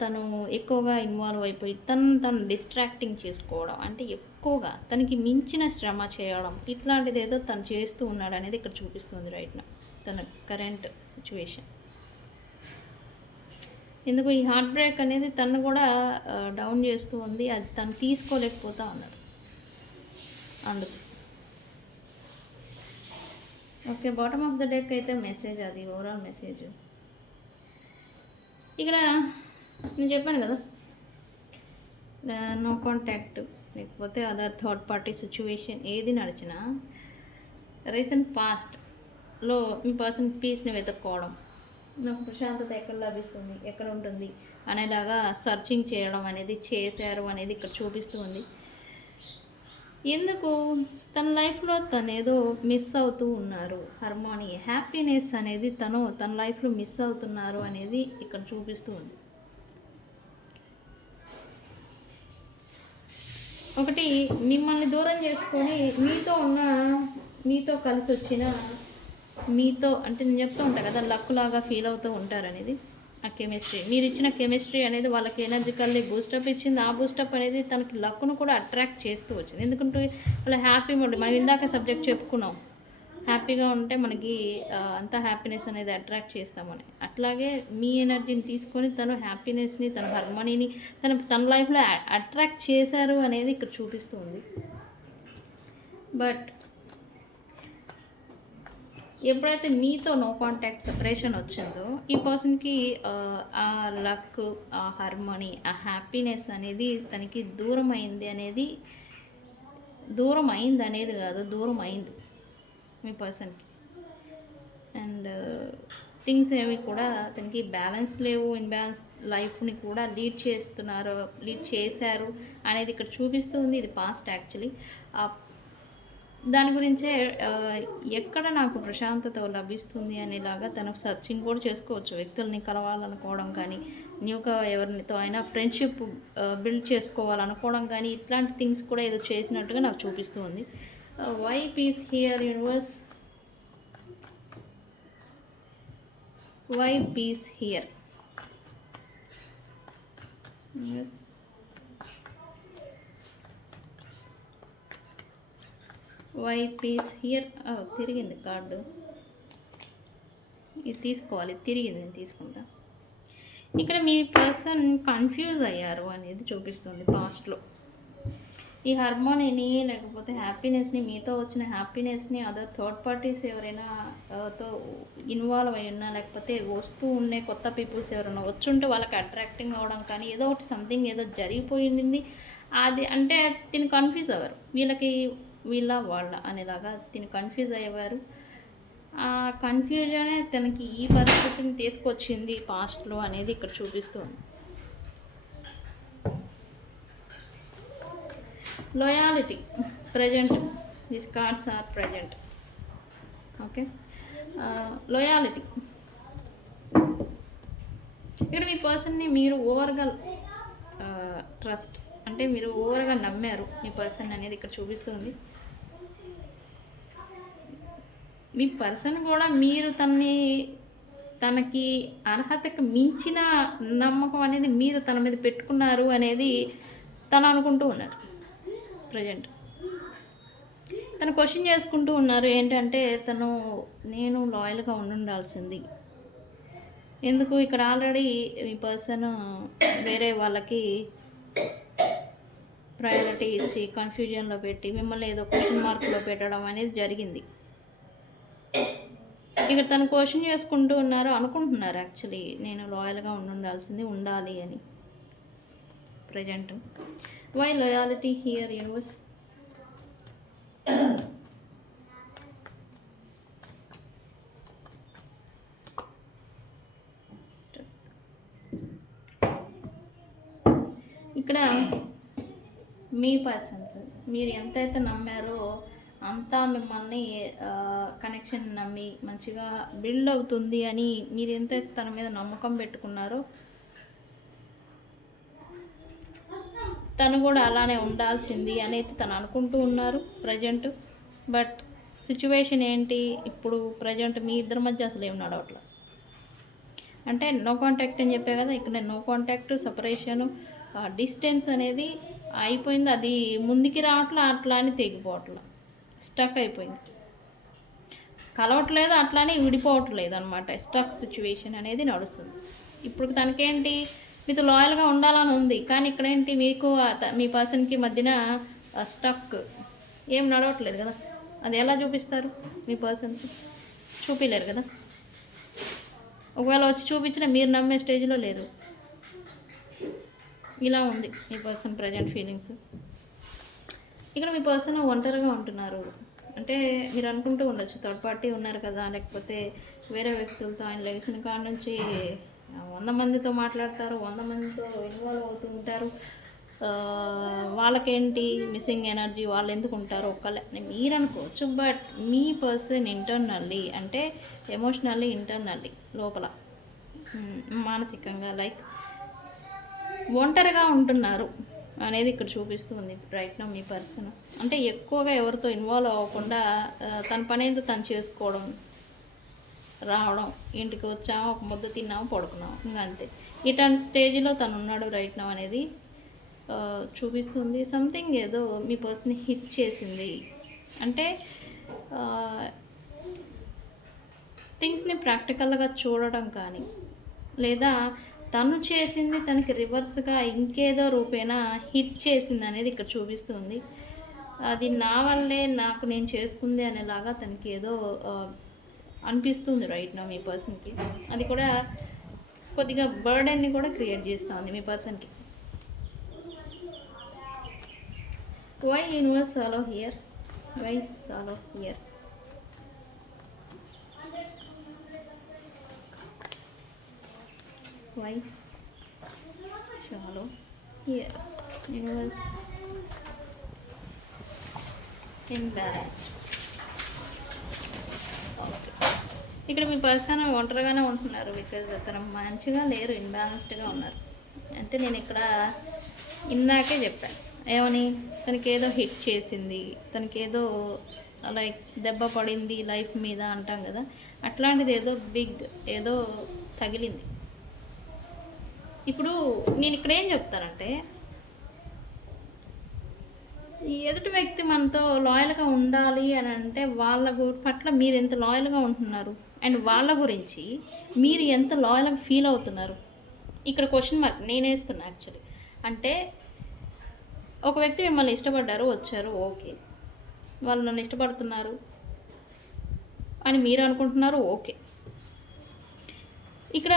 తను ఎక్కువగా ఇన్వాల్వ్ అయిపోయి తను డిస్ట్రాక్టింగ్ చేసుకోవడం, అంటే ఎక్కువగా తనకి మించిన శ్రమ చేయడం, ఇట్లాంటిది ఏదో తను చేస్తూ ఉన్నాడు అనేది ఇక్కడ చూపిస్తుంది రైట్ నా తన కరెంట్ సిచ్యువేషన్. ఎందుకు ఈ హార్ట్ బ్రేక్ అనేది తను కూడా డౌన్ చేస్తూ ఉంది, అది తను తీసుకోలేకపోతా ఉన్నాడు అందుకు. Okay, bottom of the deck అయితే మెసేజ్, అది ఓవరాల్ మెసేజ్. ఇక్కడ నేను చెప్పాను కదా నో కాంటాక్ట్ లేకపోతే అదర్ థర్డ్ పార్టీ సిచ్యువేషన్ ఏది నడిచినా రీసెంట్ పాస్ట్లో మీ పర్సన్ పీస్ని వెతుక్కోవడం, నాకు ప్రశాంతత ఎక్కడ లభిస్తుంది, ఎక్కడ ఉంటుంది అనేలాగా సర్చింగ్ చేయడం అనేది చేశారు అనేది ఇక్కడ చూపిస్తుంది. ఎందుకు తన లైఫ్లో తను ఏదో మిస్ అవుతూ ఉన్నారు, హార్మోనీ హ్యాపీనెస్ అనేది తన లైఫ్లో మిస్ అవుతున్నారు అనేది ఇక్కడ చూపిస్తూ ఉంది. ఒకటి మిమ్మల్ని దూరం చేసుకొని మీతో కలిసి వచ్చిన మీతో అంటే నేను చెప్తూ ఉంటాను కదా లక్కులాగా ఫీల్ అవుతూ ఉంటారు అనేది ఆ కెమిస్ట్రీ. మీరు ఇచ్చిన కెమిస్ట్రీ అనేది వాళ్ళకి ఎనర్జికల్లీ బూస్టప్ ఇచ్చింది. ఆ బూస్టప్ అనేది తనకి లక్కును కూడా అట్రాక్ట్ చేస్తూ వచ్చింది. ఎందుకంటే వాళ్ళ హ్యాపీ మూడ్, మనం ఇందాక సబ్జెక్ట్ చెప్పుకున్నాం, హ్యాపీగా ఉంటే మనకి అంత హ్యాపీనెస్ అనేది అట్రాక్ట్ చేస్తామని. అట్లాగే మీ ఎనర్జీని తీసుకొని తను హ్యాపీనెస్ని, తన హార్మనీని తన లైఫ్లో అట్రాక్ట్ చేశారు అనేది ఇక్కడ చూపిస్తుంది. బట్ ఎప్పుడైతే మీతో నో కాంటాక్ట్ సెపరేషన్ వచ్చిందో ఈ పర్సన్కి ఆ లక్, ఆ హార్మనీ, ఆ హ్యాపీనెస్ అనేది తనకి దూరం అయింది అనేది కాదు, దూరం అయింది మీ పర్సన్కి. అండ్ థింగ్స్ ఏవి కూడా తనకి బ్యాలెన్స్ లేవు, ఇన్బ్యాలెన్స్ లైఫ్ని కూడా లీడ్ చేశారు అనేది ఇక్కడ చూపిస్తుంది. ఇది పాస్ట్ యాక్చువల్లీ. దాని గురించే ఎక్కడ నాకు ప్రశాంతత లభిస్తుంది అనేలాగా తను సర్చింగ్ కూడా చేసుకోవచ్చు. వ్యక్తుల్ని కలవాలనుకోవడం కానీ, న్యూగా ఎవరితో అయినా ఫ్రెండ్షిప్ బిల్డ్ చేసుకోవాలనుకోవడం కానీ, ఇట్లాంటి థింగ్స్ కూడా ఏదో చేసినట్టుగా నాకు చూపిస్తుంది. Why peace here universe, why peace here universe. Why peace here తిరిగింది కార్డు, ఇది తీసుకోవాలి, తిరిగింది, నేను తీసుకుంటా. ఇక్కడ మీ పర్సన్ కన్ఫ్యూజ్ అయ్యారు అనేది చూపిస్తుంది పాస్ట్లో. ఈ హార్మోనీని లేకపోతే హ్యాపీనెస్ని, మీతో వచ్చిన హ్యాపీనెస్ని అదర్ థర్డ్ పార్టీస్ ఎవరైనా తో ఇన్వాల్వ్ అయి ఉన్నా, లేకపోతే వస్తూ ఉండే కొత్త పీపుల్స్ ఎవరైనా వచ్చుంటే వాళ్ళకి అట్రాక్టింగ్ అవ్వడం కానీ, ఏదో ఒకటి సంథింగ్ ఏదో జరిగిపోయింది. అది అంటే తిని కన్ఫ్యూజ్ అవ్వరు, వీళ్ళకి వీళ్ళ వాళ్ళ అనేలాగా తిని కన్ఫ్యూజ్ అయ్యేవారు. ఆ కన్ఫ్యూజనే తనకి ఈ పరిస్థితిని తీసుకొచ్చింది పాస్ట్లో అనేది ఇక్కడ చూపిస్తుంది. Loyalty present, these cards are present. Okay, loyalty ఇక్కడ మీ పర్సన్ని మీరు ఓవర్గా ట్రస్ట్ అంటే మీరు ఓవర్గా నమ్మారు మీ పర్సన్ అనేది ఇక్కడ చూపిస్తుంది. మీ పర్సన్ కూడా మీరు తనకి అర్హతకు మించిన నమ్మకం అనేది మీరు తన మీద పెట్టుకున్నారు అనేది తను అనుకుంటూ ఉన్నారు. ప్రజెంట్ తను క్వశ్చన్ చేసుకుంటూ ఉన్నారు ఏంటంటే నేను లాయల్గా ఉండాల్సింది ఎందుకు, ఇక్కడ ఆల్రెడీ ఈ పర్సన్ వేరే వాళ్ళకి ప్రయారిటీ ఇచ్చి కన్ఫ్యూజన్లో పెట్టి మిమ్మల్ని ఏదో క్వశ్చన్ మార్క్లో పెట్టడం అనేది జరిగింది. ఇక్కడ తను క్వశ్చన్ చేసుకుంటూ అనుకుంటున్నారు యాక్చువల్లీ నేను లాయల్గా ఉండాలి అని. Present why loyalty here universe? ఇక్కడ మీ పర్సన్స్ మీరు ఎంతైతే నమ్మారో అంతా మిమ్మల్ని కనెక్షన్ నమ్మి మంచిగా బిల్డ్ అవుతుంది అని మీరు ఎంతైతే తన మీద నమ్మకం పెట్టుకున్నారో తను కూడా అలానే ఉండాల్సింది అనేది తను అనుకుంటూ ఉన్నారు ప్రజెంట్. బట్ సిచ్యువేషన్ ఏంటి ఇప్పుడు ప్రజెంట్ మీ ఇద్దరి మధ్య అసలు ఏం నడవట్లేదు. అంటే నో కాంటాక్ట్ అని చెప్పే కదా, ఇక్కడ నో కాంటాక్ట్, సపరేషను, డిస్టెన్స్ అనేది అయిపోయింది. అది ముందుకి రావట్లే, అట్లా అని తెగిపోవట్లే, స్టక్ అయిపోయింది. కలవట్లేదు అట్లానే విడిపోవట్లేదు అనమాట. స్టక్ సిచ్యువేషన్ అనేది నడుస్తుంది. ఇప్పుడు తనకేంటి మీతో లాయల్గా ఉండాలని ఉంది, కానీ ఇక్కడేంటి మీకు మీ పర్సన్కి మధ్యన స్టక్ ఏం నడవట్లేదు కదా. అది ఎలా చూపిస్తారు మీ పర్సన్స్? చూపించలేరు కదా. ఒకవేళ వచ్చి చూపించినా మీరు నమ్మే స్టేజ్లో లేరు. ఇలా ఉంది మీ పర్సన్ ప్రజెంట్ ఫీలింగ్స్. ఇక్కడ మీ పర్సన్ ఒంటరిగా ఉంటున్నారు. అంటే మీరు అనుకుంటూ ఉండొచ్చు థర్డ్ పార్టీ ఉన్నారు కదా, లేకపోతే వేరే వ్యక్తులతో ఆయన లెగిసిన కాడ నుంచి 100 మందితో మాట్లాడతారు, 100 మందితో ఇన్వాల్వ్ అవుతూ ఉంటారు. వాళ్ళకేంటి మిస్సింగ్ ఎనర్జీ, వాళ్ళు ఎందుకు ఉంటారు ఒక్కళ్ళే మీరు అనుకోవచ్చు. బట్ మీ పర్సన్ ఇంటర్నల్లీ అంటే ఎమోషనల్లీ ఇంటర్నల్లీ లోపల మానసికంగా లైక్ ఒంటరిగా ఉంటున్నారు అనేది ఇక్కడ చూపిస్తుంది రైట్ నౌ మీ పర్సన్. అంటే ఎక్కువగా ఎవరితో ఇన్వాల్వ్ అవ్వకుండా తన పని ఏంటో తను చేసుకోవడం, రావడం, ఇంటికి వచ్చాము, ఒక ముద్ద తిన్నాము, పడుకున్నాము, ఇంకా అంతే. ఇట్లాంటి స్టేజ్లో తను ఉన్నాడు రైట్ నౌ అనేది చూపిస్తుంది. సంథింగ్ ఏదో మీ పర్సన్ హిట్ చేసింది అంటే థింగ్స్ని ప్రాక్టికల్గా చూడడం కానీ, లేదా తను చేసింది తనకి రివర్స్గా ఇంకేదో రూపేణా హిట్ చేసింది అనేది ఇక్కడ చూపిస్తుంది. అది నా వల్లే నాకు నేను చేసుకుంది అనేలాగా తనకి ఏదో అనిపిస్తుంది రైట్ నా మీ పర్సన్కి. అది కూడా కొద్దిగా బర్డెన్ని కూడా క్రియేట్ చేస్తుంది మీ పర్సన్కి. Why universe shallow here? Why shallow here? Why shallow here? Universe imbalanced. ఇక్కడ మీ పర్సన్ ఒంటరిగానే ఉంటున్నారు బికాజ్ అతను మంచిగా లేరు, ఇన్బ్యాలెన్స్డ్గా ఉన్నారు. అంటే నేను ఇక్కడ ఇందాకే చెప్పాను ఏమని, తనకి ఏదో హిట్ చేసింది, తనకి ఏదో లైక్ దెబ్బ పడింది లైఫ్ మీద అంటాం కదా, అట్లాంటిది ఏదో బిగ్ ఏదో తగిలింది. ఇప్పుడు నేను ఇక్కడ ఏం చెప్తానంటే, ఈ ఎదుటి వ్యక్తి మనతో లాయల్గా ఉండాలి అని అంటే వాళ్ళ పట్ల మీరు ఎంత లాయల్గా ఉంటున్నారు అండ్ వాళ్ళ గురించి మీరు ఎంత లాయల్గా ఫీల్ అవుతున్నారు ఇక్కడ క్వశ్చన్ మార్క్ నేను వేస్తున్నా యాక్చువల్లీ. అంటే ఒక వ్యక్తి మిమ్మల్ని ఇష్టపడ్డారు, వచ్చారు, ఓకే, వాళ్ళు నన్ను ఇష్టపడుతున్నారు అని మీరు అనుకుంటున్నారు, ఓకే. ఇక్కడ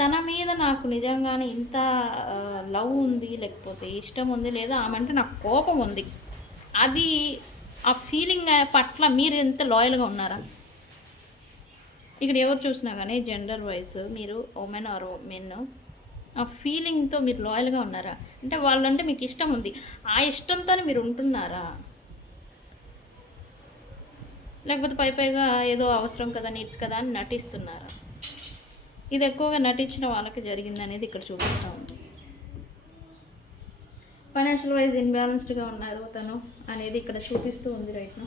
తన మీద నాకు నిజంగానే ఇంత లవ్ ఉంది, లేకపోతే ఇష్టం ఉంది, లేదా ఆమె అంటే నాకు కోపం ఉంది. అది ఆ ఫీలింగ్ పట్ల మీరు ఎంత లాయల్‌గా ఉన్నారా? ఇక్కడ ఎవరు చూసినా కానీ జెండర్ వైస్ మీరు ఉమెన్ ఆర్ మెన్ ఆ ఫీలింగ్‌తో మీరు లాయల్‌గా ఉన్నారా? అంటే వాళ్ళంటే మీకు ఇష్టం ఉంది. ఆ ఇష్టంతోనే మీరు ఉంటున్నారా? లేకపోతే పైగా ఏదో అవసరం కదా, నీడ్స్ కదా అని నటిస్తున్నారా? ఇది ఎక్కువగా నటించిన వాళ్ళకి జరిగిందనేది ఇక్కడ చూపిస్తూ ఉంది. ఫైనాన్షియల్ వైజ్ ఇన్బ్యాలెన్స్డ్గా ఉన్నారు తను అనేది ఇక్కడ చూపిస్తూ ఉంది రైట్ నా.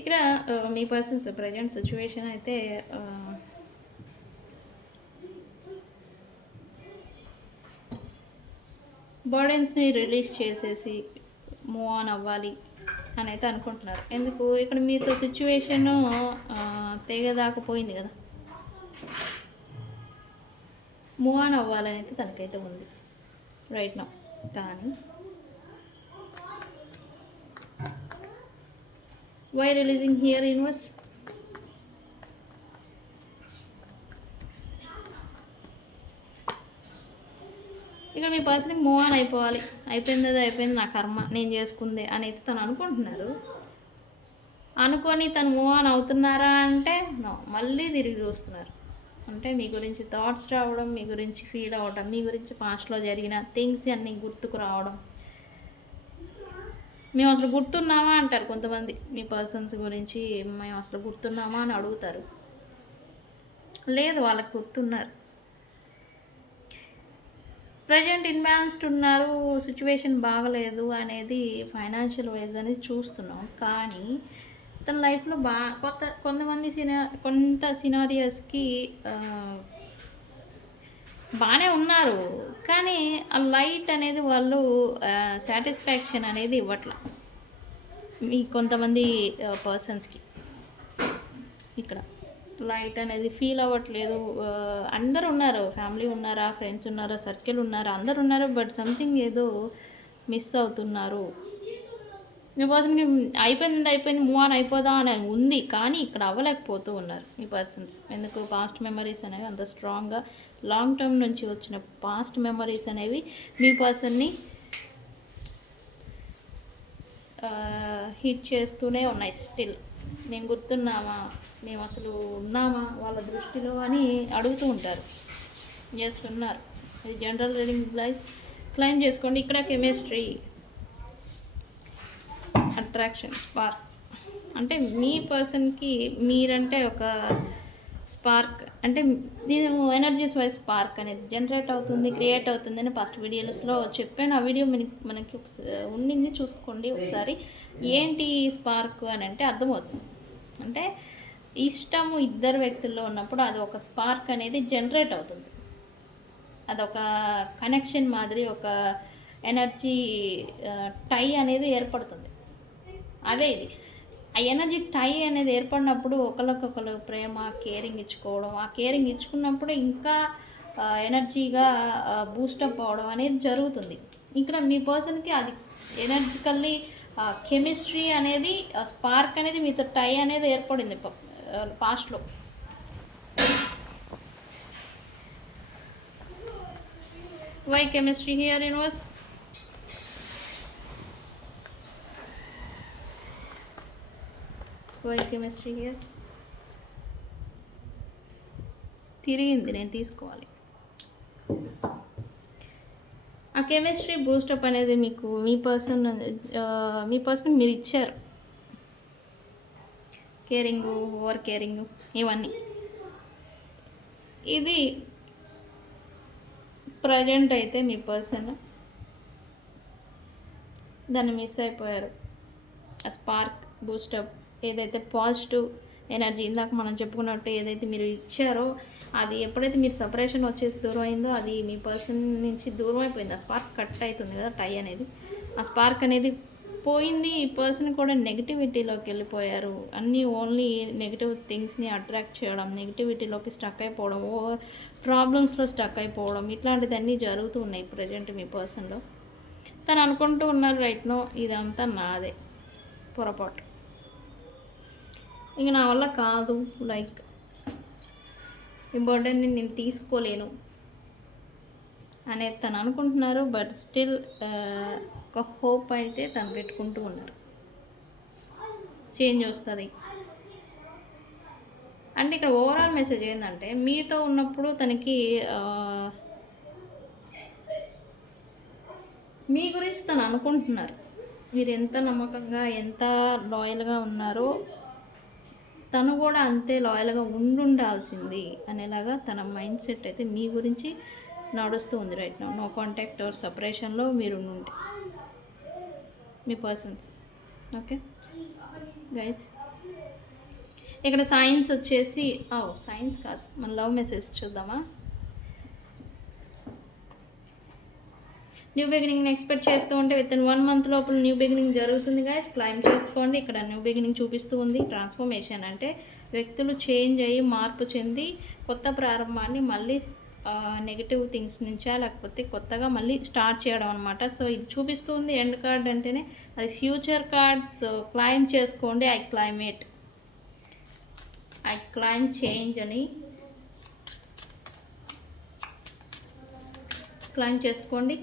ఇక్కడ మీ పర్సన్స్ ప్రజెంట్ సిచ్యువేషన్ అయితే బర్డెన్స్ని రిలీజ్ చేసేసి మూవ్ ఆన్ అవ్వాలి అని అయితే అనుకుంటున్నారు. ఎందుకు ఇక్కడ మీతో సిచ్యువేషన్ తెగదాకపోయింది కదా, మూవ్ ఆన్ అవ్వాలని అయితే తనకైతే ఉంది రైట్ నా. కానీ వై రిలీజింగ్ హియర్ యూనివర్స్? ఇక్కడ మీ పర్సన్కి మూవ్ ఆన్ అయిపోవాలి, అయిపోయింది నా కర్మ నేను చేసుకుందే అని అయితే తను అనుకుంటున్నారు. అనుకొని తను మూవ్ ఆన్ అవుతున్నారా అంటే నో, మళ్ళీ తిరిగి చూస్తున్నారు. అంటే మీ గురించి థాట్స్ రావడం, మీ గురించి ఫీల్ అవ్వడం, మీ గురించి పాస్ట్లో జరిగిన థింగ్స్ అన్నీ గుర్తుకు రావడం. మేము అసలు గుర్తున్నామా అంటారు కొంతమంది, మీ పర్సన్స్ గురించి మేము అసలు గుర్తున్నామా అని అడుగుతారు. లేదు, వాళ్ళకి గుర్తున్నారు. ప్రజెంట్ ఇన్బ్యాలెన్స్డ్ ఉన్నారు, సిచ్యువేషన్ బాగలేదు అనేది ఫైనాన్షియల్ వైజ్ అనేది చూస్తున్నాం. కానీ తన లైఫ్లో కొంత సినారియోస్కి బాగానే ఉన్నారు, కానీ ఆ లైట్ అనేది వాళ్ళు సాటిస్ఫాక్షన్ అనేది ఇవ్వట్ల మీ కొంతమంది పర్సన్స్కి. ఇక్కడ లైట్ అనేది ఫీల్ అవ్వట్లేదు. అందరు ఉన్నారు, ఫ్యామిలీ ఉన్నారా, ఫ్రెండ్స్ ఉన్నారా, సర్కిల్ ఉన్నారా, అందరు ఉన్నారు, బట్ సంథింగ్ ఏదో మిస్ అవుతున్నారు. మీ పర్సన్కి అయిపోయింది మూవ్ ఆన్ అయిపోదా అని ఉంది, కానీ ఇక్కడ అవ్వలేకపోతూ ఉన్నారు మీ పర్సన్స్. ఎందుకు? పాస్ట్ మెమరీస్ అనేవి అంత స్ట్రాంగ్గా లాంగ్ టర్మ్ నుంచి వచ్చిన పాస్ట్ మెమరీస్ అనేవి మీ పర్సన్ని హిట్ చేస్తూనే ఉన్నాయి స్టిల్. మేము గుర్తున్నామా, మేము అసలు ఉన్నామా వాళ్ళ దృష్టిలో అని అడుగుతూ ఉంటారు. ఎస్, ఉన్నారు. ఇది జనరల్ రీడింగ్ ప్లస్ క్లైమ్ చేసుకోండి. ఇక్కడ కెమిస్ట్రీ, అట్రాక్షన్, స్పార్క్ అంటే మీ పర్సన్కి మీరంటే ఒక స్పార్క్ అంటే నేను ఎనర్జీస్ వైజ్ స్పార్క్ అనేది జనరేట్ అవుతుంది, క్రియేట్ అవుతుంది అని ఫస్ట్ వీడియోస్లో చెప్పాను. ఆ వీడియో మనకి ఉండింది, చూసుకోండి ఒకసారి. ఏంటి స్పార్క్ అని అంటే అర్థమవుతుంది. అంటే ఇష్టము ఇద్దరు వ్యక్తుల్లో ఉన్నప్పుడు అది ఒక స్పార్క్ అనేది జనరేట్ అవుతుంది. అదొక కనెక్షన్ మాదిరి, ఒక ఎనర్జీ టై అనేది ఏర్పడుతుంది. అదే ఇది. ఆ ఎనర్జీ టై అనేది ఏర్పడినప్పుడు ఒకరికొకరు ప్రేమ, కేరింగ్ ఇచ్చుకోవడం, ఆ కేరింగ్ ఇచ్చుకున్నప్పుడు ఇంకా ఎనర్జీగా బూస్టప్ అవడం అనేది జరుగుతుంది. ఇక్కడ మీ పర్సన్కి అది ఎనర్జికల్లీ కెమిస్ట్రీ అనేది, స్పార్క్ అనేది మీతో టై అనేది ఏర్పడింది పాస్ట్లో. Why chemistry here universe? Why chemistry here? తిరిగింది, నేను తీసుకోవాలి. ఆ కెమిస్ట్రీ బూస్టప్ అనేది మీకు మీ పర్సన్ మీరు ఇచ్చారు. కేరింగు, ఓవర్ కేరింగు, ఇవన్నీ. ఇది ప్రజెంట్ అయితే మీ పర్సన్ దాన్ని మిస్ అయిపోయారు. ఆ స్పార్క్, బూస్టప్, ఏదైతే పాజిటివ్ ఎనర్జీ ఇందాక మనం చెప్పుకున్నట్టు ఏదైతే మీరు ఇచ్చారో అది ఎప్పుడైతే మీరు సపరేషన్ వచ్చేసి దూరం అయిందో అది మీ పర్సన్ నుంచి దూరం అయిపోయింది. ఆ స్పార్క్ కట్ అవుతుంది కదా, టై అనేది. ఆ స్పార్క్ అనేది పోయింది. ఈ పర్సన్ కూడా నెగిటివిటీలోకి వెళ్ళిపోయారు. అన్నీ ఓన్లీ నెగిటివ్ థింగ్స్ని అట్రాక్ట్ చేయడం, నెగిటివిటీలోకి స్టక్ అయిపోవడం, ప్రాబ్లమ్స్లో స్టక్ అయిపోవడం, ఇట్లాంటివన్నీ జరుగుతూ ఉన్నాయి ప్రజెంట్ మీ పర్సన్లో. తను అనుకుంటూ ఉన్నారు రైట్ నో ఇదంతా నాదే పొరపాటు, ఇంక నా వల్ల కాదు, లైక్ ఈ బర్డెన్ని నేను తీసుకోలేను అనేది తను అనుకుంటున్నారు. బట్ స్టిల్ ఒక హోప్ అయితే తను పెట్టుకుంటూ ఉన్నారు, చేంజ్ వస్తుంది. అంటే ఇక్కడ ఓవరాల్ మెసేజ్ ఏంటంటే మీతో ఉన్నప్పుడు తనకి మీ గురించి తను అనుకుంటున్నారు, మీరు ఎంత నమ్మకంగా ఎంత లాయల్గా ఉన్నారో తను కూడా అంతే లాయల్గా ఉండాల్సింది అనేలాగా తన మైండ్ సెట్ అయితే మీ గురించి నడుస్తూ ఉంది right now. No contact or సపరేషన్లో మీరు ఉండి మీ పర్సన్స్. ఓకే గైస్, ఇక్కడ సైన్స్ వచ్చేసి సైన్స్ కాదు, మన లవ్ మెసేజ్ చూద్దామా. న్యూ బిగినింగ్ ఎక్స్పెక్ట్ చేస్తూ ఉంటే విత్ ఇన్ 1 month లోపల న్యూ బిగినింగ్ జరుగుతుంది గైస్. క్లైమ్ చేసుకోండి. ఇక్కడ న్యూ బిగినింగ్ చూపిస్తూ ఉంది. ట్రాన్స్ఫర్మేషన్ అంటే వ్యక్తులు చేంజ్ అయ్యి మార్పు చెంది కొత్త ప్రారంభాన్ని మళ్ళీ నెగిటివ్ థింగ్స్ నుంచా లేకపోతే కొత్తగా మళ్ళీ స్టార్ట్ చేయడం అనమాట. సో ఇది చూపిస్తుంది ఎండ్ కార్డ్ అంటేనే అది ఫ్యూచర్ కార్డ్. సో క్లైమ్ చేసుకోండి. ఐ క్లైమ్ చేంజ్ అని క్లైమ్ చేసుకోండి.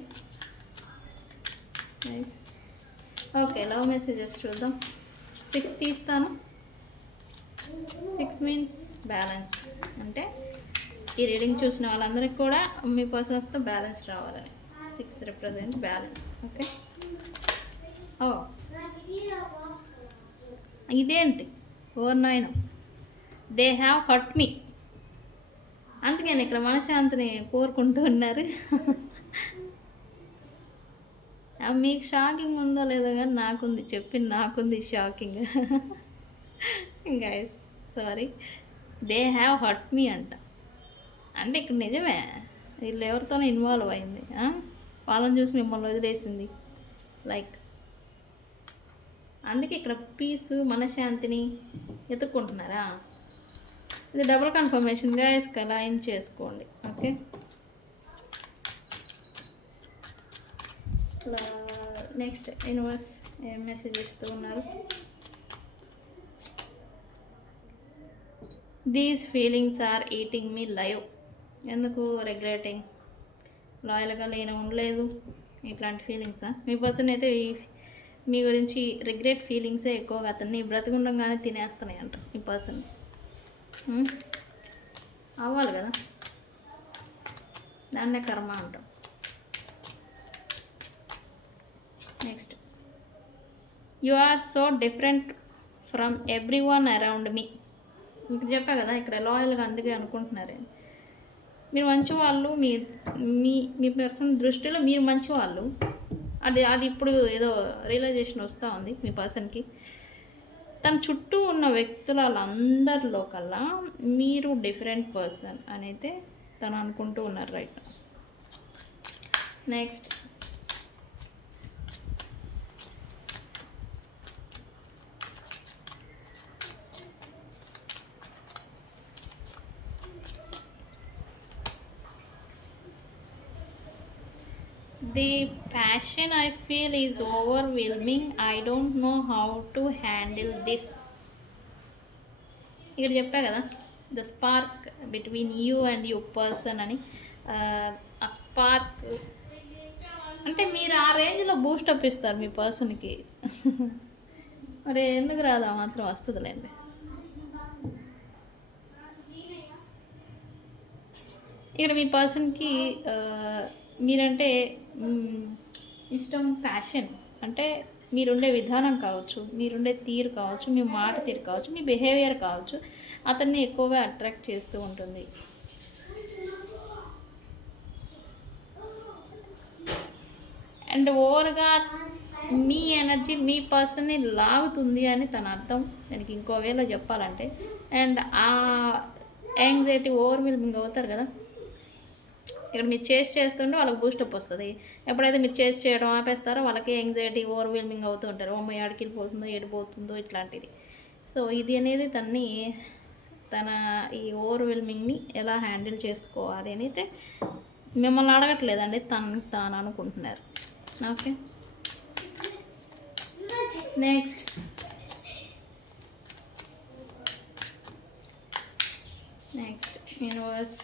నైస్. ఓకే, లవ్ మెసేజెస్ చూద్దాం. 6 తీస్తాను. 6 మీన్స్ బ్యాలెన్స్, అంటే ఈ రీడింగ్ చూసిన వాళ్ళందరికీ కూడా మీ పర్సన్స్తో బ్యాలెన్స్ రావాలని. 6 రిప్రజెంట్ బ్యాలెన్స్. ఓకే, ఇదేంటి 4-9 దే హ్యావ్ హర్ట్ మీ, అందుకని ఇక్కడ మనశ్శాంతిని కోరుకుంటూ ఉన్నారు. మీకు షాకింగ్ ఉందో లేదో కానీ నాకుంది shocking. Guys sorry, they have hurt me అంట. అంటే ఇక్కడ నిజమే, వీళ్ళు ఎవరితోనో ఇన్వాల్వ్ అయింది, వాళ్ళని చూసి మిమ్మల్ని వదిలేసింది. లైక్ అందుకే ఇక్కడ పీస్ మనశ్శాంతిని ఎత్తుక్కుంటున్నారా. ఇది డబుల్ కన్ఫర్మేషన్ గైస్, క్లైమ్ చేసుకోండి. ఓకే, నెక్స్ట్ యూనివర్స్ ఏం మెసేజ్ ఇస్తూ ఉన్నారు. These feelings are eating me live. ఎందుకు రిగ్రెటింగ్, లాయల్గా ఉండలేదు, ఇట్లాంటి ఫీలింగ్సా? మీ పర్సన్ అయితే మీ గురించి రిగ్రెట్ ఫీలింగ్సే ఎక్కువగా అతన్ని బ్రతికుండంగానే తినేస్తున్నాయి అంట. ఈ పర్సన్ అవ్వాలి కదా, దాన్నే కర్మ అంటాం. Next, you are so different from every one around me. ఇక్కడ చెప్పా కదా, ఇక్కడ లాయల్గా అందుకే అనుకుంటున్నారే మీరు మంచివాళ్ళు. మీ పర్సన్ దృష్టిలో మీరు మంచివాళ్ళు. అది ఇప్పుడు ఏదో రియలైజేషన్ వస్తూ ఉంది మీ పర్సన్కి. తన చుట్టూ ఉన్న వ్యక్తులందరిలో కల్లా మీరు డిఫరెంట్ పర్సన్ అని అయితే తను అనుకుంటూ ఉన్నారు right. Next, the passion I feel is overwhelming. I don't know how to handle this. ఇక్కడ చెప్పా కదా, the spark between you and you person అని. ఆ స్పార్క్ అంటే మీరు ఆ రేంజ్లో బూస్టప్ ఇస్తారు మీ పర్సన్కి. మరి ఎందుకు రాదా మాత్రం వస్తుందిలేండి. ఇక్కడ మీ పర్సన్కి మీరంటే ఇష్టం, ప్యాషన్. అంటే మీరుండే విధానం కావచ్చు, మీరుండే తీరు కావచ్చు, మీ మాట తీరు కావచ్చు, మీ బిహేవియర్ కావచ్చు, అతన్ని ఎక్కువగా అట్రాక్ట్ చేస్తూ ఉంటుంది. అండ్ ఓవర్గా మీ ఎనర్జీ మీ పర్సన్ని లాగుతుంది అని తన అర్థం. దానికి ఇంకో వేలో చెప్పాలంటే, అండ్ ఆ యాంగ్జైటీ ఓవర్వెల్మింగ్ అవుతారు కదా, ఇక్కడ మీరు చేస్తుంటే వాళ్ళకి బూస్టప్ వస్తుంది. ఎప్పుడైతే మీరు చేయడం ఆపేస్తారో వాళ్ళకి యాంగ్జైటీ ఓవర్వెల్మింగ్ అవుతూ ఉంటారు. అమ్మాయి ఆడికి వెళ్ళిపోతుందో ఏడిపోతుందో ఇట్లాంటిది. సో ఇది అనేది తన ఈ ఓవర్వెల్మింగ్ని ఎలా హ్యాండిల్ చేసుకోవాలి అని అయితే మిమ్మల్ని అడగట్లేదండి, తాను అనుకుంటున్నారు. Okay, next universe.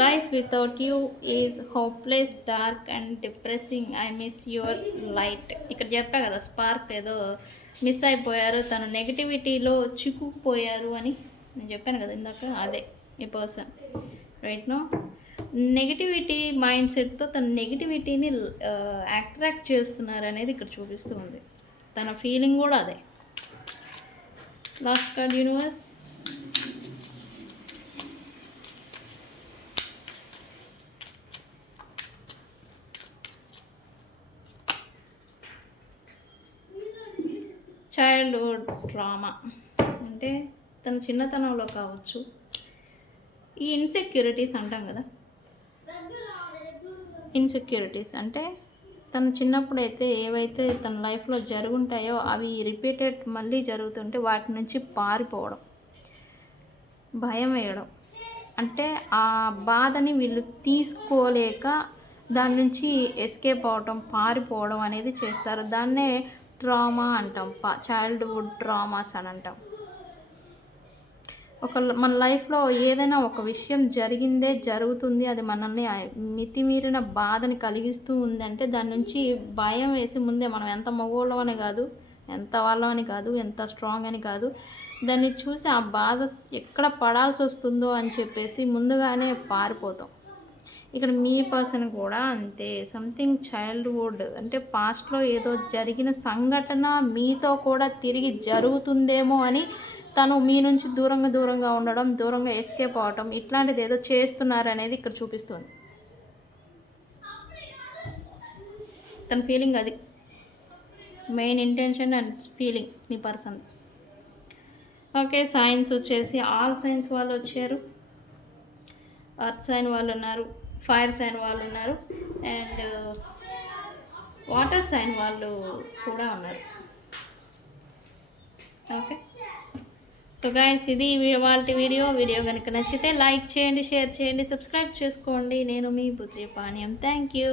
Life without you is hopeless, dark and depressing. I miss your light. ఇక్కడ చెప్పా కదా, స్పార్క్ ఏదో మిస్ అయిపోయారు, తను నెగిటివిటీలో చిక్కుకుపోయారు అని నేను చెప్పాను కదా ఇందాక. అదే ఈ person right no negativity mind సెట్తో తన నెగిటివిటీని అట్రాక్ట్ చేస్తున్నారు అనేది ఇక్కడ చూపిస్తూ ఉంది. తన ఫీలింగ్ కూడా అదే. Last card universe. Childhood trauma అంటే తన చిన్నతనంలో కావచ్చు, ఈ ఇన్సెక్యూరిటీస్ అంటాం కదా, ఇన్సెక్యూరిటీస్ అంటే తను చిన్నప్పుడు అయితే ఏవైతే తన లైఫ్లో జరుగుంటాయో అవి రిపీటెడ్ మళ్ళీ జరుగుతుంటే వాటి నుంచి పారిపోవడం, భయం వేయడం, అంటే ఆ బాధని వీళ్ళు తీసుకోలేక దాని నుంచి ఎస్కేప్ అవడం, పారిపోవడం అనేది చేస్తారు. దాన్నే ట్రామా అంటాం, చైల్డ్హుడ్ ట్రామాస్ అని అంటాం. మన లైఫ్లో ఏదైనా ఒక విషయం జరుగుతుంది, అది మనల్ని మితిమీరిన బాధని కలిగిస్తూ ఉంది అంటే దాని నుంచి భయం వేసి ముందే మనం ఎంత మగోళ్ళం అని కాదు, ఎంత వాళ్ళమని కాదు, ఎంత స్ట్రాంగ్ అని కాదు, దాన్ని చూసి ఆ బాధ ఎక్కడ పడాల్సి వస్తుందో అని చెప్పేసి ముందుగానే పారిపోతాం. ఇక్కడ మీ పర్సన్ కూడా అంతే. సంథింగ్ చైల్డ్హుడ్ అంటే పాస్ట్లో ఏదో జరిగిన సంఘటన మీతో కూడా తిరిగి జరుగుతుందేమో అని తను మీ నుంచి దూరంగా ఉండడం, దూరంగా ఎస్కేప్ అవటం, ఇట్లాంటిది ఏదో చేస్తున్నారనేది ఇక్కడ చూపిస్తుంది. తన ఫీలింగ్ అది main intention and feeling me person. Okay, science వచ్చేసి ఆల్ సైన్స్ వాళ్ళు వచ్చారు, అర్త్ సైన్ వాళ్ళు ఉన్నారు, ఫైర్ సైన్ వాళ్ళు ఉన్నారు, అండ్ వాటర్ సైన్ వాళ్ళు కూడా ఉన్నారు. ఓకే, సో గైస్ ఇది వాళ్ళ వీడియో కనుక నచ్చితే లైక్ చేయండి, షేర్ చేయండి, సబ్స్క్రైబ్ చేసుకోండి. నేను మీ బుజ్జి పానీయం. Thank you.